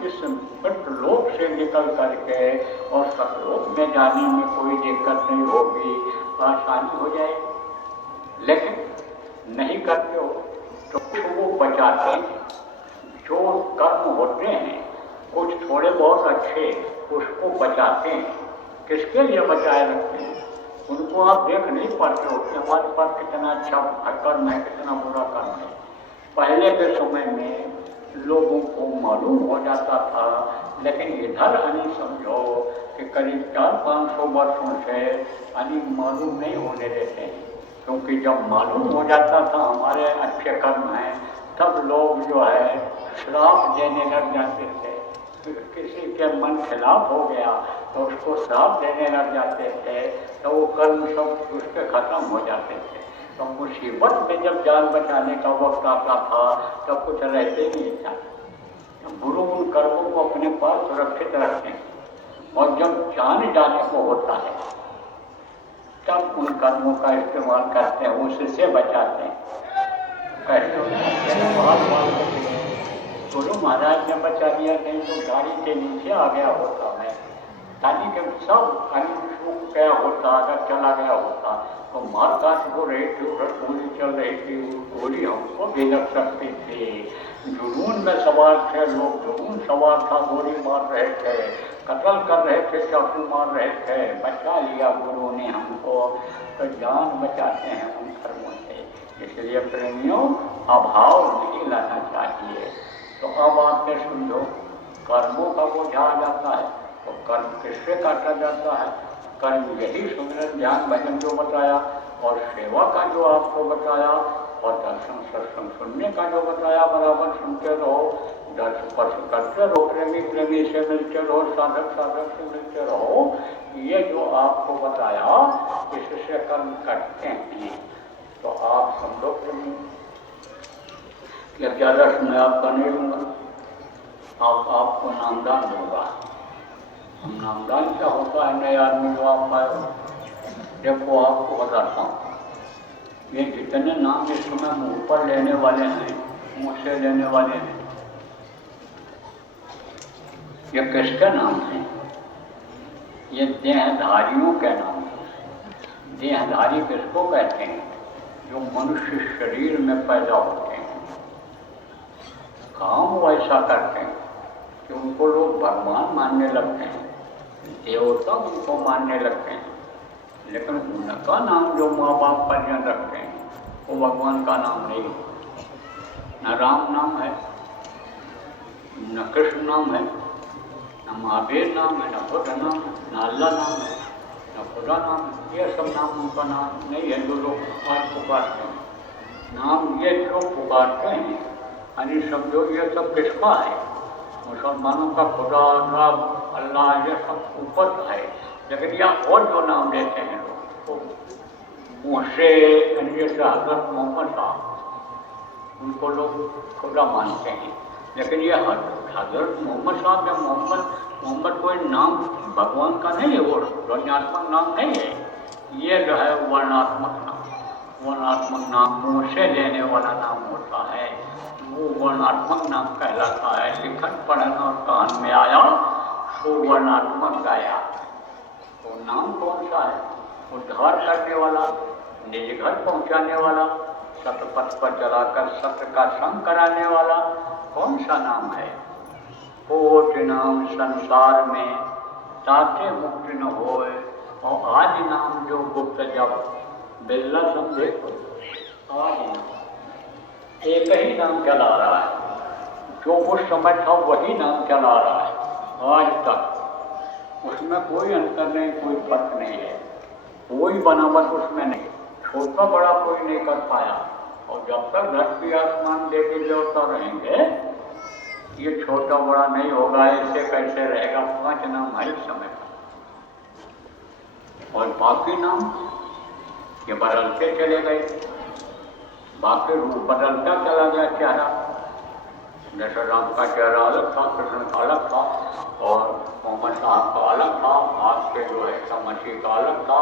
इस लोक से निकल करके और सतलोक में जाने में कोई दिक्कत नहीं होगी, आसानी हो जाएगी। लेकिन नहीं करते हो तो वो बचाते हैं। जो कर्म होते हैं कुछ थोड़े बहुत अच्छे, उसको बचाते हैं। किसके लिए बचाए रखते हैं? उनको आप देख नहीं पाते हो कि हमारे पास कितना अच्छा कर्म है, कितना बुरा कर्म है। पहले के समय में लोगों को मालूम हो जाता था, लेकिन इधर यानी समझो कि करीब 400-500 वर्षों से यानी मालूम नहीं होने देते, क्योंकि जब मालूम हो जाता था हमारे अच्छे कर्म हैं, तब लोग जो है श्राप देने लग जाते थे। किसी के मन खिलाफ हो गया तो उसको श्राप देने लग जाते थे, तो वो कर्म सब उसके खत्म हो जाते थे। तो मुसीबत में जब जान बचाने का वक्त आता था तब कुछ रहते नहीं था। गुरु उन कर्मों को अपने पास सुरक्षित रखते हैं, और जब जान जाने को होता है तब उन कर्मों का इस्तेमाल करते हैं, उससे बचाते हैं। गुरु महाराज ने बचा दिया, नहीं तो गाड़ी के नीचे आ गया होता मैं, गाड़ी के सब सूख गया होता, अगर चला गया होता तो मार काट हो रही थी, उधर गोली चल रही थी, गोली हमको भी लग सकती थी। जुनून में सवार थे लोग, जुनून सवार था, गोली मार रहे थे, कत्ल कर रहे थे, चाकू मार रहे थे, बचा लिया गुरु ने हमको। तो जान बचाते हैं उन कर्मों से। इसलिए प्रेमियों अभाव नहीं लाना चाहिए। तो अब आपके समझो कर्मों का बोझा आ जाता है तो कर्म किससे काटा जाता है? कर्म यही सुमिरन ध्यान भजन जो बताया और सेवा का जो आपको बताया और दर्शन सत्संग सुनने का जो बताया, बराबर सुनते रहो, दर्शन स्पर्श करते रहो, प्रेमी प्रेमी से मिलते रहो, साधक साधक से मिलते रहो। ये जो आपको बताया इससे कर्म कटते हैं। तो आप समझो प्रेमी क्या रस मैं आपका नहीं लूँगा, आपको नामदान दूंगा। नामदान क्या होता है? नए आदमी जो आप पाए हो, देखो आपको बताता हूँ, ये जितने नाम इस समय मुँह पर लेने वाले हैं, मुँह से लेने वाले हैं, ये किसके नाम हैं? ये देहधारियों के नाम हैं। देहधारी किसको कहते हैं? जो मनुष्य शरीर में पैदा होते हैं, काम वैसा करते हैं कि उनको लोग भगवान मानने लगते हैं, देवता उनको मानने लगते हैं, लेकिन उनका नाम जो माँ बाप परिजन रखते हैं वो भगवान का नाम नहीं है। न राम नाम है, न कृष्ण नाम है, न महावीर नाम है, न बुद्ध नाम है, न अल्लाह नाम है, न खुदा नाम है। ये सब नाम उनका नाम नहीं है जो लोग आज पुकारते हैं। नाम ये जो पुकारते हैं यानी समझो ये सब किसका है? मुसलमानों का खुदा, रब, अल्लाह, ये सब ऊपर का है। लेकिन यह और जो नाम लेते हैं लोग तो मुँह से जैसे हजरत मोहम्मद साहब, उनको लोग खुदा मानते हैं। लेकिन ये हजरत मोहम्मद साहब या मोहम्मद कोई नाम भगवान का नहीं है, वो ध्वन्यात्मक नाम नहीं है। ये जो है वर्णात्मक नाम, वर्णात्मक नाम मुँह से लेने वाला नाम होता है, वो वर्णात्मक नाम कहलाता है। लिखन पढ़न और कान में आया सो वर्णात्मक गाया। तो नाम कौन सा है? उद्धार करने वाला, निज घर पहुँचाने वाला, सतपथ पर चलाकर सत्य का संग कराने वाला कौन सा नाम है? कोट नाम संसार में ताते मुक्त न होए, और आज नाम जो गुप्त जब बिल्ला समझे आज नाम एक ही नाम चला रहा है, जो उस समय था वही नाम चला रहा है आज तक। उसमें कोई अंतर नहीं, कोई फर्क नहीं है, कोई बनावट उसमें नहीं, छोटा बड़ा कोई नहीं कर पाया। और जब तक धरती आसमान देवी देवता रहेंगे ये छोटा बड़ा नहीं होगा। ऐसे कैसे रहेगा? 5 नाम है इस समय और बाकी नाम ये बदलते चले गए, बाकी रूप बदलता चला गया चेहरा। जैसे राम का चेहरा अलग था, कृष्ण का अलग था, और मोहम्मद साहब का अलग था, आपके जो है मसीह का अलग था,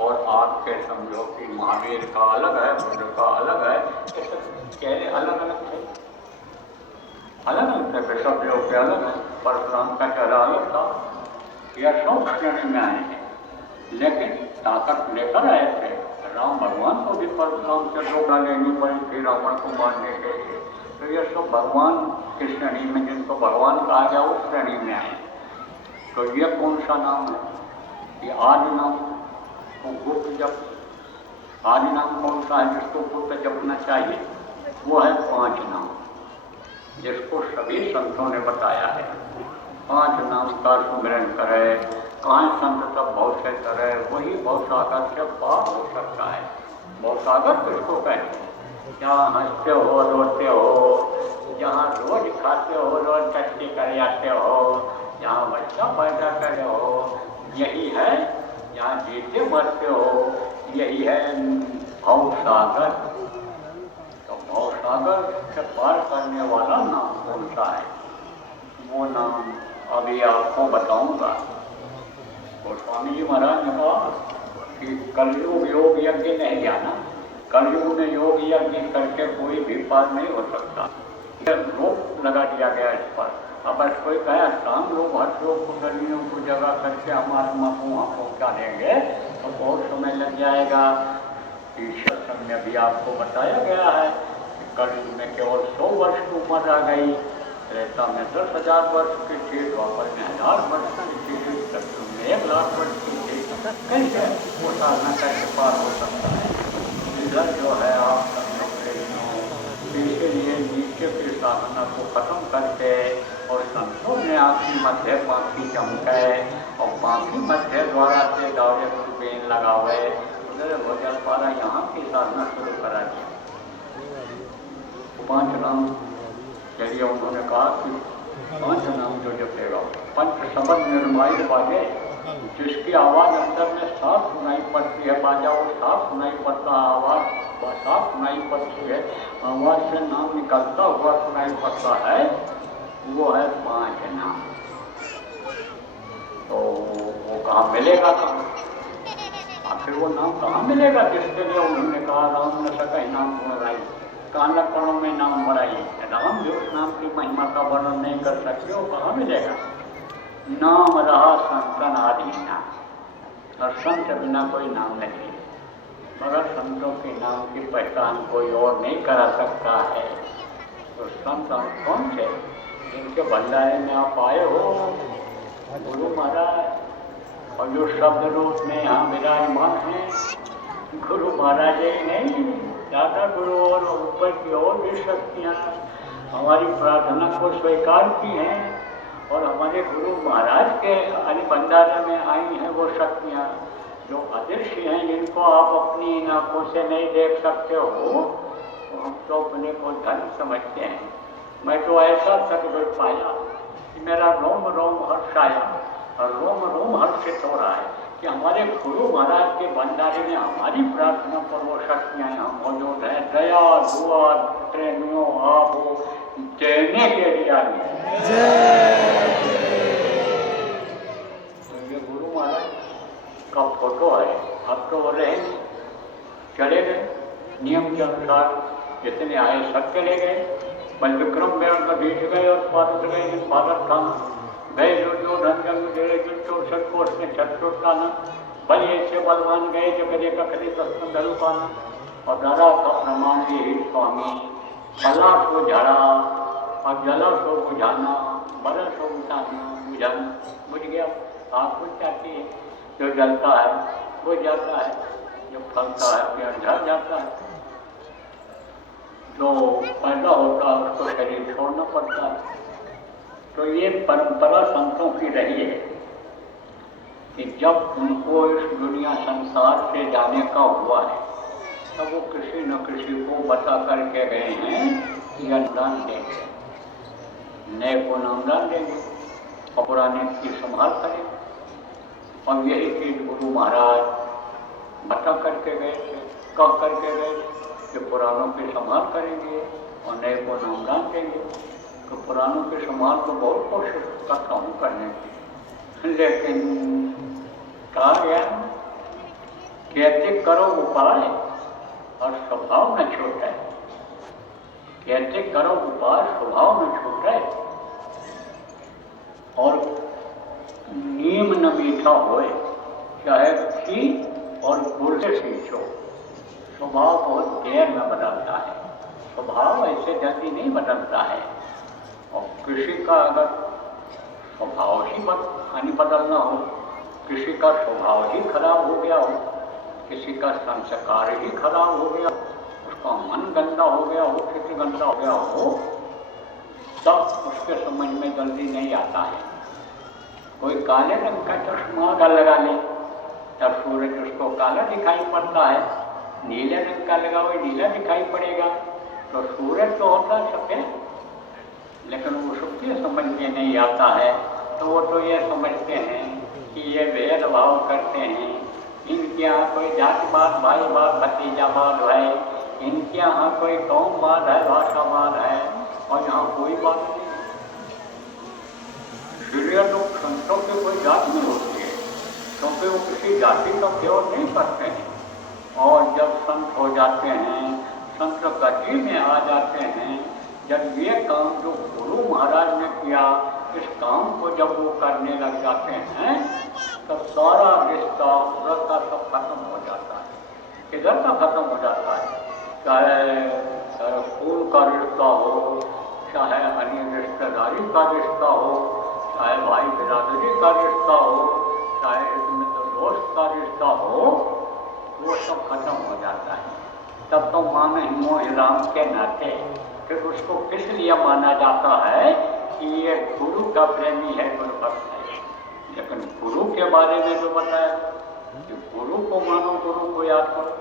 और आपके समझो कि महावीर का अलग है, बुद्ध का अलग है। ऐसे चेहरे अलग अलग थे, अलग अलग थे, सब लोग के अलग है। परशुराम का चेहरा अलग था। यह सब श्रेणी में आए हैं, लेकिन ताकत लेकर आए थे। राम भगवान को भी परशुराम से धोखा लेनी पड़ी थी रावण को मारने के लिए। तो ये सब भगवान की श्रेणी में, जिनको भगवान कहा गया उस श्रेणी में आए। तो ये कौन सा नाम है? ये आदि नाम, गुप्त जप। आदि नाम कौन सा है जिसको गुप्त जपना चाहिए? वो है 5 नाम, जिसको सभी संतों ने बताया है। 5 नाम का सुमिरन करे, कहाँ संत सब बहुत से करे, वही भवसागर से पार हो सकता है। भवसागर किसको कहते हैं? जहाँ हंसते हो, रोते हो, जहाँ रोज खाते हो, रोज कष्टी कर जाते हो, जहाँ बच्चा पैदा करे हो, यही है। जहाँ जीते मरते हो, यही है भवसागर। तो भवसागर से पार करने वाला नाम कौन सा है? वो नाम अभी आपको बताऊंगा। तो स्वामी जी महाराज ने कहा कि कलयुग योग यज्ञ नहीं जाना, कलयुग में योग यज्ञ करके कोई भी पार नहीं हो सकता। रोक लगा दिया गया इस पर। अब बस कोई कहे शाम लोग हर लोग कुंडलियों को जगह करके हम आत्मा को वहाँ पहुँचा देंगे तो बहुत समय लग जाएगा। ईश्वर संग में भी आपको बताया गया है कि कलयुग में केवल 100 वर्ष की उम्र रह गई, त्रेता में 10,000 वर्ष की थी, द्वापर में 1000 वर्ष की थी, सतयुग में 1 लाख वर्ष की थी। कैसे वो साधना कैसे पार हो सकता है? इधर जो है आप अपने आँखी मध्य पाखी चमके और पाखी मध्य द्वारा से दौरे बेन लगावे उधर भोजन पारा यहाँ की साधना शुरू करा दिया। 5 नाम चलिए उन्होंने कहा कि 5 नाम जो जपेगा पंच शब्द निर्माई बाजे, जिसकी आवाज़ अंदर में साफ सुनाई पड़ती है, बाजा वो साफ सुनाई पड़ता है, आवाज़ साफ सुनाई पड़ती है, आवाज़ से नाम निकलता हुआ सुनाई पड़ता है, वो है 5 नाम। तो वो कहाँ मिलेगा, कहाँ आखिर वो नाम कहाँ मिलेगा जिसके लिए उन्होंने कहा राम न सका नाम गुणराई, कानकणों में नाम बढ़ाई। राम जो उस नाम की महिमा का वर्णन नहीं कर सकते वो कहाँ मिलेगा। नाम रहा संतन आधीना, और संत बिना कोई नाम नहीं, मगर संतों के नाम की पहचान कोई और नहीं करा सकता है। तो संत कौन से जिनके भंडारे में आप आए हो, गुरु महाराज, और जो शब्द रूप में यहाँ विराजमान है गुरु महाराज ही नहीं, दादा गुरु और ऊपर की और भी शक्तियाँ हमारी प्रार्थना को स्वीकार की हैं और हमारे गुरु महाराज के भंडारे में आई हैं वो शक्तियाँ जो अदृश्य हैं, जिनको आप अपनी आंखों से नहीं देख सकते हो, तो हम तो अपने को धन समझते हैं। मैं तो ऐसा सदगुरु पाया कि मेरा रोम रोम हर्षाया और रोम रोम हर्षित हो रहा है कि हमारे गुरु महाराज के भंडारे में हमारी प्रार्थना पर वो शक्तियाँ यहाँ मौजूद है। दया दुआ प्रेमियों आपको देने के लिए आई है। तो ये गुरु महाराज का फोटो है। अब तो रहे चले गए नियम के अनुसार, जितने आए सब चले गए। बलविक्रम में उनका बीच गए और पारस गए, भारत था गए जो धन जंग जेड़े जो 64 कोष में 66 टाना, बल ऐसे बलवान गए जो कदे का कदे प्रश्न धरु पाना। और दादा का प्रमाण ये स्वामी, कला को झड़ा और जला सो बुझाना, बरस सो बुझाना, बुझ गया। आप कुछ चाहती है, जो जलता है वो जाता है, जो फलता है फिर झड़ जाता है, जो पैदा होता है उसको शरीर छोड़ना पड़ता है। तो ये परंपरा संतों की रही है कि जब उनको इस दुनिया संसार से जाने का हुआ है तब वो किसी न किसी को बता करके गए हैं कि अनुदान देंगे, नए को नामदान देंगे और पुराने की संभाल करेंगे। और यही चीज गुरु महाराज बता करके गए थे, कह करके गए कि पुरानों की संभाल करेंगे और नए को नामदान देंगे। तो पुरानों की संभाल तो बहुत कोशिश करता हूँ करने की, लेकिन कहा गया कहते करो उपाय और स्वभाव न छूटे, कहते करो उपाय स्वभाव न छूटे, और नीम न मीठा होए, चाहे घी और गुड़ से सींचो, स्वभाव बहुत देर में बदलता है, स्वभाव ऐसे जल्दी नहीं बदलता है। और किसी का अगर स्वभाव ही बदलना हो, किसी का स्वभाव ही खराब हो गया हो, किसी का संस्कार ही खराब हो गया, उसका मन गंदा हो गया हो, चित्त गंदा हो गया हो, तब उसके समझ में जल्दी नहीं आता है। कोई काले रंग का चश्मा का लगा ले तब सूरज उसको काला दिखाई पड़ता है, नीले रंग का लगा हुआ नीला दिखाई पड़ेगा। तो सूरज तो होता है सफेद, लेकिन वो सबके समझ में नहीं आता है। तो वो तो ये समझते हैं कि ये भेदभाव करते हैं, इनके यहाँ कोई जातिवाद भाईवाद भतीजावाद है, इनके यहाँ कोई कौमवाद है, भाषावाद है, और यहाँ कोई बात नहीं। इसलिए तो संतों की कोई जाति नहीं होती है, क्योंकि वो किसी जाति का प्रयोग नहीं करते हैं। और जब संत हो जाते हैं, संत गति में आ जाते हैं, जब ये काम जो गुरु महाराज ने किया, इस काम को जब वो करने लग जाते हैं, तब सारा रिश्ता उधर का सब खत्म हो जाता है। इधर का खत्म हो जाता है, चाहे फूल का रिश्ता हो, चाहे अन्य रिश्तेदारी का रिश्ता हो, चाहे भाई बिरादरी का रिश्ता हो, चाहे इसमें तो दोस्त का रिश्ता हो, वो सब खत्म हो जाता है। तब तो मान मोह राम के नाते फिर उसको किस लिए माना जाता है कि ये गुरु का प्रेमी है, गुरु भक्त है। लेकिन गुरु के बारे में जो बताया कि गुरु को मानो, गुरु को याद करो,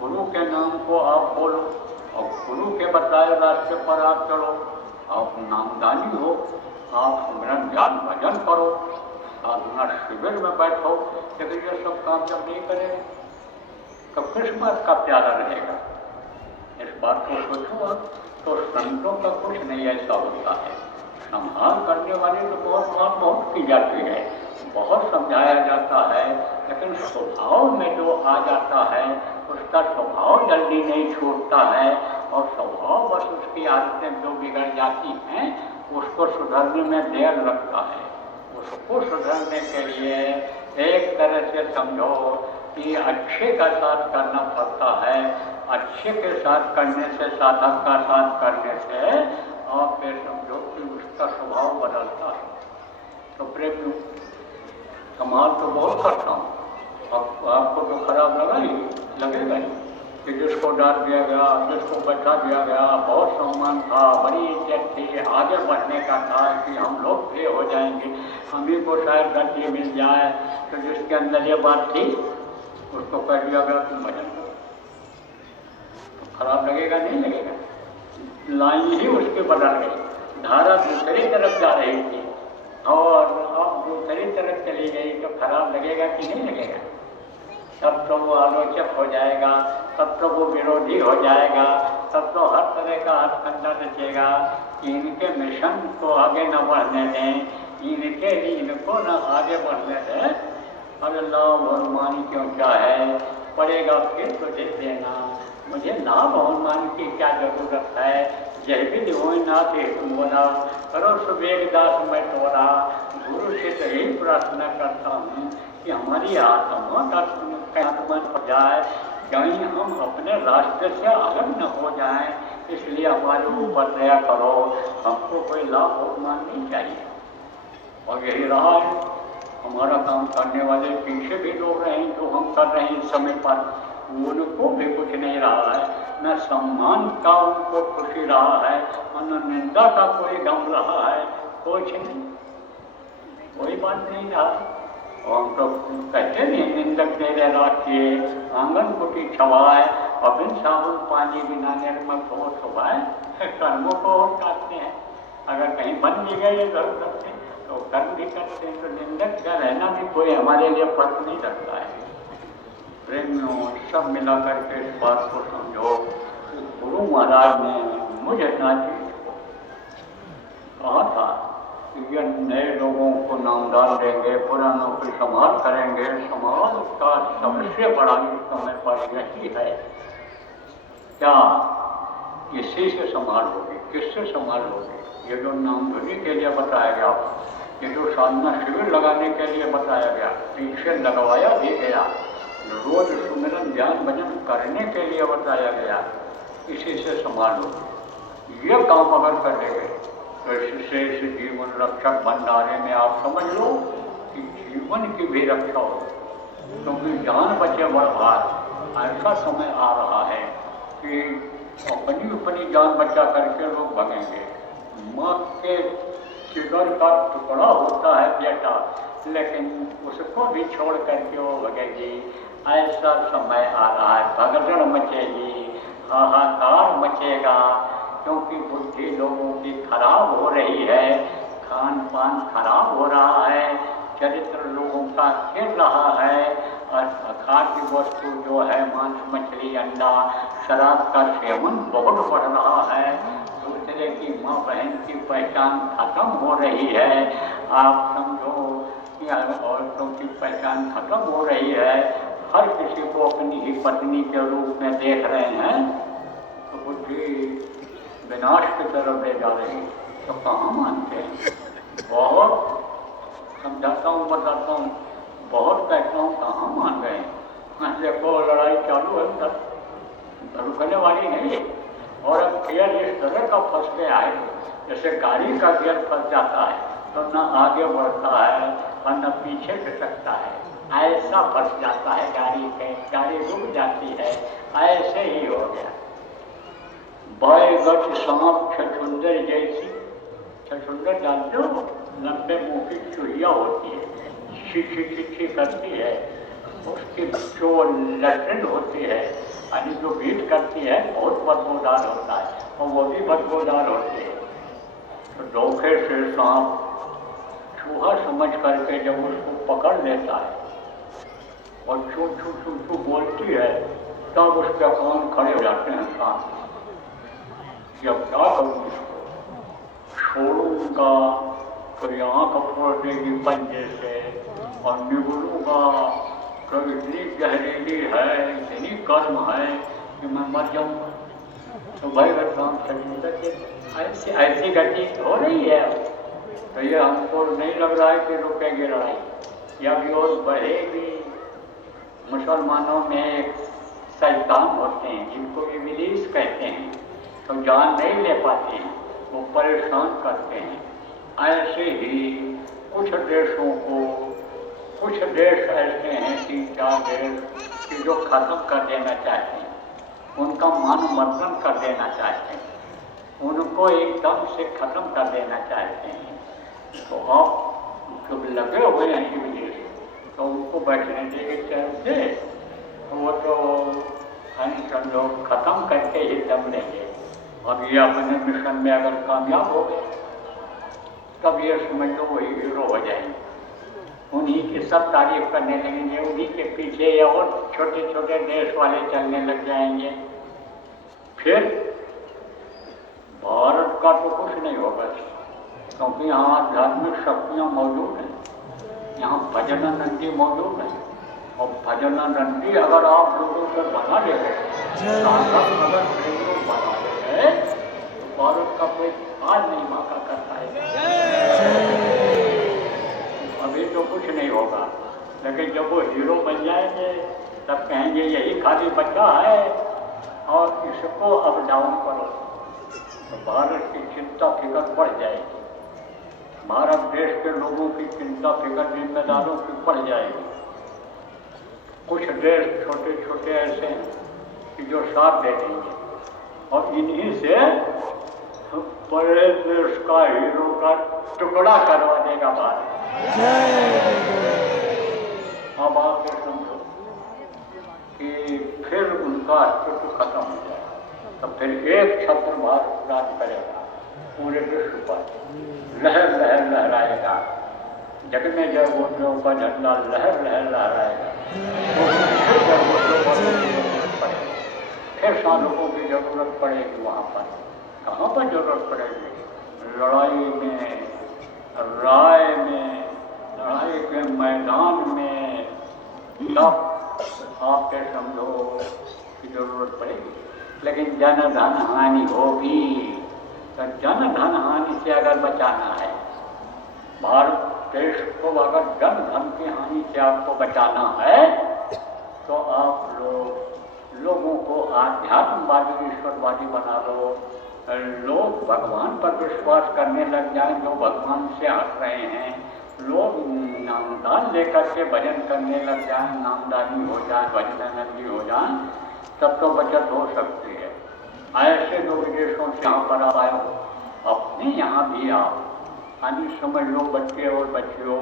गुरु के नाम को आप बोलो और गुरु के बताए रास्ते पर आप चलो, आप नामदानी हो, आप सिमरन ध्यान भजन करो, साधना शिविर में बैठो। लेकिन ये सब काम जब नहीं करेंगे तो किस बात का प्यारा रहेगा? इस बात को सोचो तो संतों का कुछ नहीं ऐसा होता है। संहार करने वाली तो बहुत की जाती है, बहुत समझाया जाता है, लेकिन स्वभाव में जो आ जाता है उसका स्वभाव जल्दी नहीं छूटता है और स्वभाव बस उसकी आदतें जो बिगड़ जाती हैं उसको सुधरने में देर लगता है। उसको सुधरने के लिए एक तरह से समझो कि अच्छे का साथ करना पड़ता है। अच्छे के साथ करने से, साधक का साथ करने से और फिर समझो कि उसका स्वभाव बदलता है। तो प्रेम संभाल तो बहुत करता हूँ, अब आपको तो खराब लगेगा ही कि जिसको डांट दिया गया, जिसको बैठा दिया गया, बहुत सम्मान था, बड़ी इज्जत थी, आगे बढ़ने का था कि हम लोग प्रिय हो जाएंगे, हम ही को शायद गलती मिल जाए, तो जिसके अंदर ये बात थी उसको कह दिया गया तुम भजन करो, तो खराब लगेगा नहीं लगेगा? लाइन ही उसके बदल गई, धारा दूसरी तरफ जा रही थी और अब दूसरी तरफ चली गई, तो खराब लगेगा कि नहीं लगेगा? तब तो वो आलोचक हो जाएगा, तब तो वो विरोधी हो जाएगा, तब तो हर तरह का हथकंडा रचेगा कि इनके मिशन को आगे न बढ़ने दें, इनको न आगे बढ़ने दें। अरे लाभ और मान क्यों क्या है, पड़ेगा फिर तुझे देना, मुझे लाभ और मान की क्या जरूरत है? यह भी हो ना थे तुम बोला, करो सुबेग दास मैं तोरा, गुरु से तो यही प्रार्थना करता हूँ कि हमारी आत्मा का मन हो जाए, कहीं हम अपने रास्ते से अलग न हो जाएं, इसलिए हमारे ऊपर दया करो, हमको कोई लाभ और मान नहीं चाहिए। और यही रहा है हमारा काम करने वाले पीछे भी लोग रहे जो हम कर रहे हैं समय पर, उनको भी कुछ नहीं रहा है, न सम्मान का उनको खुशी रहा है और न निंदा का कोई गम रहा है, कुछ नहीं, कोई बात नहीं रहा। और हम तो कहते नहीं निंदक तेरे राखिए आंगन कुटी छवाए, और बिन साबुन पानी बिना निर्मल हो सुभाए, कर्मों को काटते हैं। अगर कहीं बन भी गए घर करते तो कर्म भी करते हैं, तो निंदक का रहना भी कोई हमारे लिए फर्क नहीं रखता है। प्रेमियों सब मिला करके इस बात को समझो, गुरु महाराज ने मुझे इतना चीज कहा था कि ये नए लोगों को नामदान देंगे, पुरानों को संभाल करेंगे, समाज का सबसे बड़ा समय पर यही है। क्या इसी से संभाल होगी? किससे संभाल होगी? ये जो नाम धुनी के लिए बताया गया, ये जो साधना शिविर लगाने के लिए बताया गया, पीछे लगवाया भी गया, रोज सुमिरन ध्यान भजन करने के लिए बताया गया, इसी से संभाल होगी। ये काम अगर करेंगे तो इससे इस जीवन रक्षक भंडारे में आप समझ लो कि जीवन की भी रक्षा हो, क्योंकि जान बचे बर्बाद। ऐसा समय आ रहा है कि अपनी जान बचा करके लोग भगेंगे। माँ के जिगर का टुकड़ा होता है बेटा, लेकिन उसको भी छोड़ करके वो भगेगी। ऐसा समय आ रहा है, भगदड़ मचेगी, हाहाकार मचेगा, क्योंकि बुद्धि लोगों की खराब हो रही है, खान पान खराब हो रहा है, चरित्र लोगों का गिर रहा है, और खाद्य वस्तु जो है मांस मछली अंडा शराब का सेवन बहुत बढ़ रहा है, दूसरे की माँ बहन की पहचान खत्म हो रही है। आप समझो कि औरतों की पहचान खत्म हो रही है, हर किसी को अपनी ही पत्नी के रूप में देख रहे हैं, तो बुद्धि विनाश की तरफ ले जा रही, तो कहाँ मानते हैं? बहुत समझाता हूँ, बताता हूँ, बहुत कहता हूँ, कहाँ मान गए? देखो लड़ाई चालू है, तब रुकने वाली नहीं है। और अब गियर इस तरह का फंस गया है, जैसे गाड़ी का गियर फंस जाता है तो न आगे बढ़ता है और न पीछे खिसकता है, ऐसा फंस जाता है गाड़ी पे, गाड़ी रुक जाती है। ऐसे ही हो गया। बाय गज सांप छछुंदर जैसी छछूंदर जानते हो, लंबे मुंह की चूहिया होती है, छी करती है, उसकी जो लैट्रिन होती है यानी जो बीट करती है बहुत बदबूदार होता है और वो भी बदबूदार होती है। तो धोखे से सांप चूहा समझ करके जब उसको पकड़ लेता है और चू चू चू चू बोलती है तब उसके कान खड़े हो जाते हैं सांप। जब क्या करूँ इसको, छोड़ूंगा तो यहाँ फोड़ देगी पंजे से और निगलूंगा तो इतनी जहरीली है, इतनी गर्म है कि मैं मर जाऊंगा। तो भाई राम छछूंदर के ऐसी गति हो रही है। तो ये हमको नहीं लग रहा है कि रुकेगी लड़ाई या भी और बढ़ेगी। मुसलमानों में एक शैतान होते हैं जिनको इब्लीस कहते हैं, तो जान नहीं ले पाते हैं, वो परेशान करते हैं। ऐसे ही कुछ देशों को, कुछ देश ऐसे हैं 3-4 देश कि जो खत्म कर देना चाहते हैं, उनका मानवर्धन कर देना चाहते हैं, उनको एकदम से खत्म कर देना चाहते हैं। तो अब जब लगे हुए हैं इब्लीस तो उनको बैठने देंगे चलते, तो वो तो समझो खत्म करके ही दम लेंगे। अब ये अपने मिशन में अगर कामयाब हो गए तब ये समझ लो वही हीरो हो जाएंगे, उन्हीं की सब तारीफ करने लगेंगे, उन्हीं के पीछे या और छोटे छोटे देश वाले चलने लग जाएंगे। फिर भारत का तो कुछ नहीं होगा क्योंकि यहाँ आध्यात्मिक शक्तियाँ मौजूद हैं, यहाँ भजनानंदी मौजूद है और भजनानंदी अगर आप लोगों को बना ले गए, अगर हिंदू बना ले गए तो भारत का कोई आज नहीं माका करता है। अभी तो कुछ नहीं होगा, लेकिन जब वो हीरो बन जाएंगे तब कहेंगे यही खाली बच्चा है और इसको अब डाउन करो, तो भारत की चिंता फिकर बढ़ जाएगी, भारत देश के लोगों की चिंता फिकर जिम्मेदारों की बढ़ जाएगी। कुछ देश छोटे छोटे ऐसे हैं कि जो साथ दे देंगे और इन्हीं से बड़े देश का हीरो का टुकड़ा करवा देगा भारत। अब आप ये समझो कि फिर उनका अस्तित्व खत्म हो जाए, तो फिर एक छत्र भारत राज करेगा पूरे विश्व पर, लहर लहर लहराएगा, जग में जयगोत्रियों का झंडा लहर लहर लहराएगा। फिर जयगोत्रियों को जरूरत पड़ेगी, फिर साधकों की जरूरत पड़ेगी। वहाँ पर कहाँ पर जरूरत पड़ेगी? लड़ाई में, राय में, लड़ाई के मैदान में, तब आप क्या समझो की जरूरत पड़ेगी। लेकिन जन धन हानि होगी, तो जन धन हानि से अगर बचाना है भारत देश को, अगर जन धन की हानि से आपको बचाना है तो आप लोगों को आध्यात्मवादी ईश्वरवादी बना दो। लोग भगवान पर विश्वास करने लग जाएं जो भगवान से हट रहे हैं, लोग नामदान लेकर के भजन करने लग जाएं, नामदानी हो जाए, भजनानंदी हो जाए, तब तो बचत हो सकती है। ऐसे जो विदेशों से यहाँ पर आए हो, अपने यहाँ भी आओ, यानी समझ लो बच्चे और बच्चियों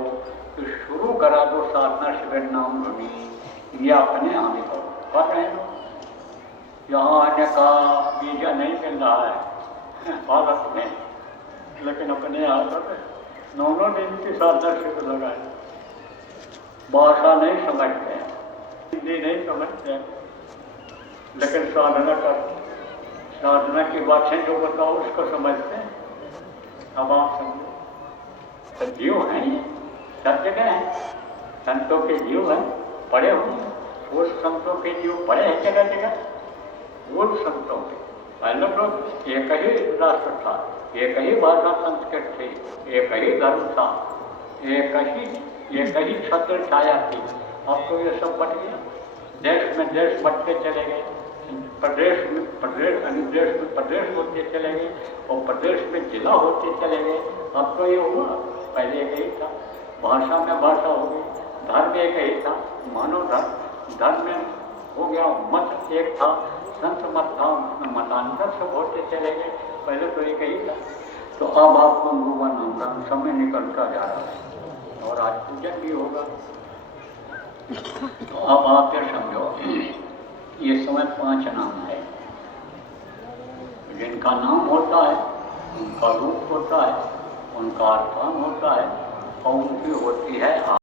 तो शुरू करा दो साधना शिविर नाम धुनी, ये अपने यहाँ भी करो, कर रहे हो। यहाँ आने का वीजा नहीं मिल रहा है भारत में, लेकिन अपने यहाँ पर 9 दिन की साधना शिविर लगाए। भाषा नहीं समझते हैं, हिंदी नहीं समझते हैं, लेकिन साधना कर, साधना की बातें जो बताओ उसको समझते हैं। अब आप समझो, तो जीव हैं ये, सब जगह हैं, संतों के जीव हैं, पढ़े होंगे, वो संतों के जीव पढ़े हैं जगह जगह, वो संतों के पहले तो एक ही राष्ट्र था, एक ही भाषा संस्कृत थी, एक ही धर्म था, एक ही छत्र छाया थी। अब तो ये सब बट गया, देश में देश बढ़ते चले गए, प्रदेश में प्रदेश, अनुदेश में प्रदेश होते चले गए और प्रदेश में जिला होते चले गए। अब तो ये हुआ, पहले एक ही था, भाषा में भाषा हो गई, धर्म एक ही था, मानव धर्म में हो गया, मत एक था, संत मत था, उसमें मतांतर सब होते चले गए, पहले तो एक ही था। तो अब आपको भुवन नाम समय निकलता जा रहा है और आज पूजन भी होगा। तो अब आप ये समझो, ये समय 5 नाम है। जिनका नाम होता है उनका रूप होता है, उनका अर्थान होता है और उनकी होती है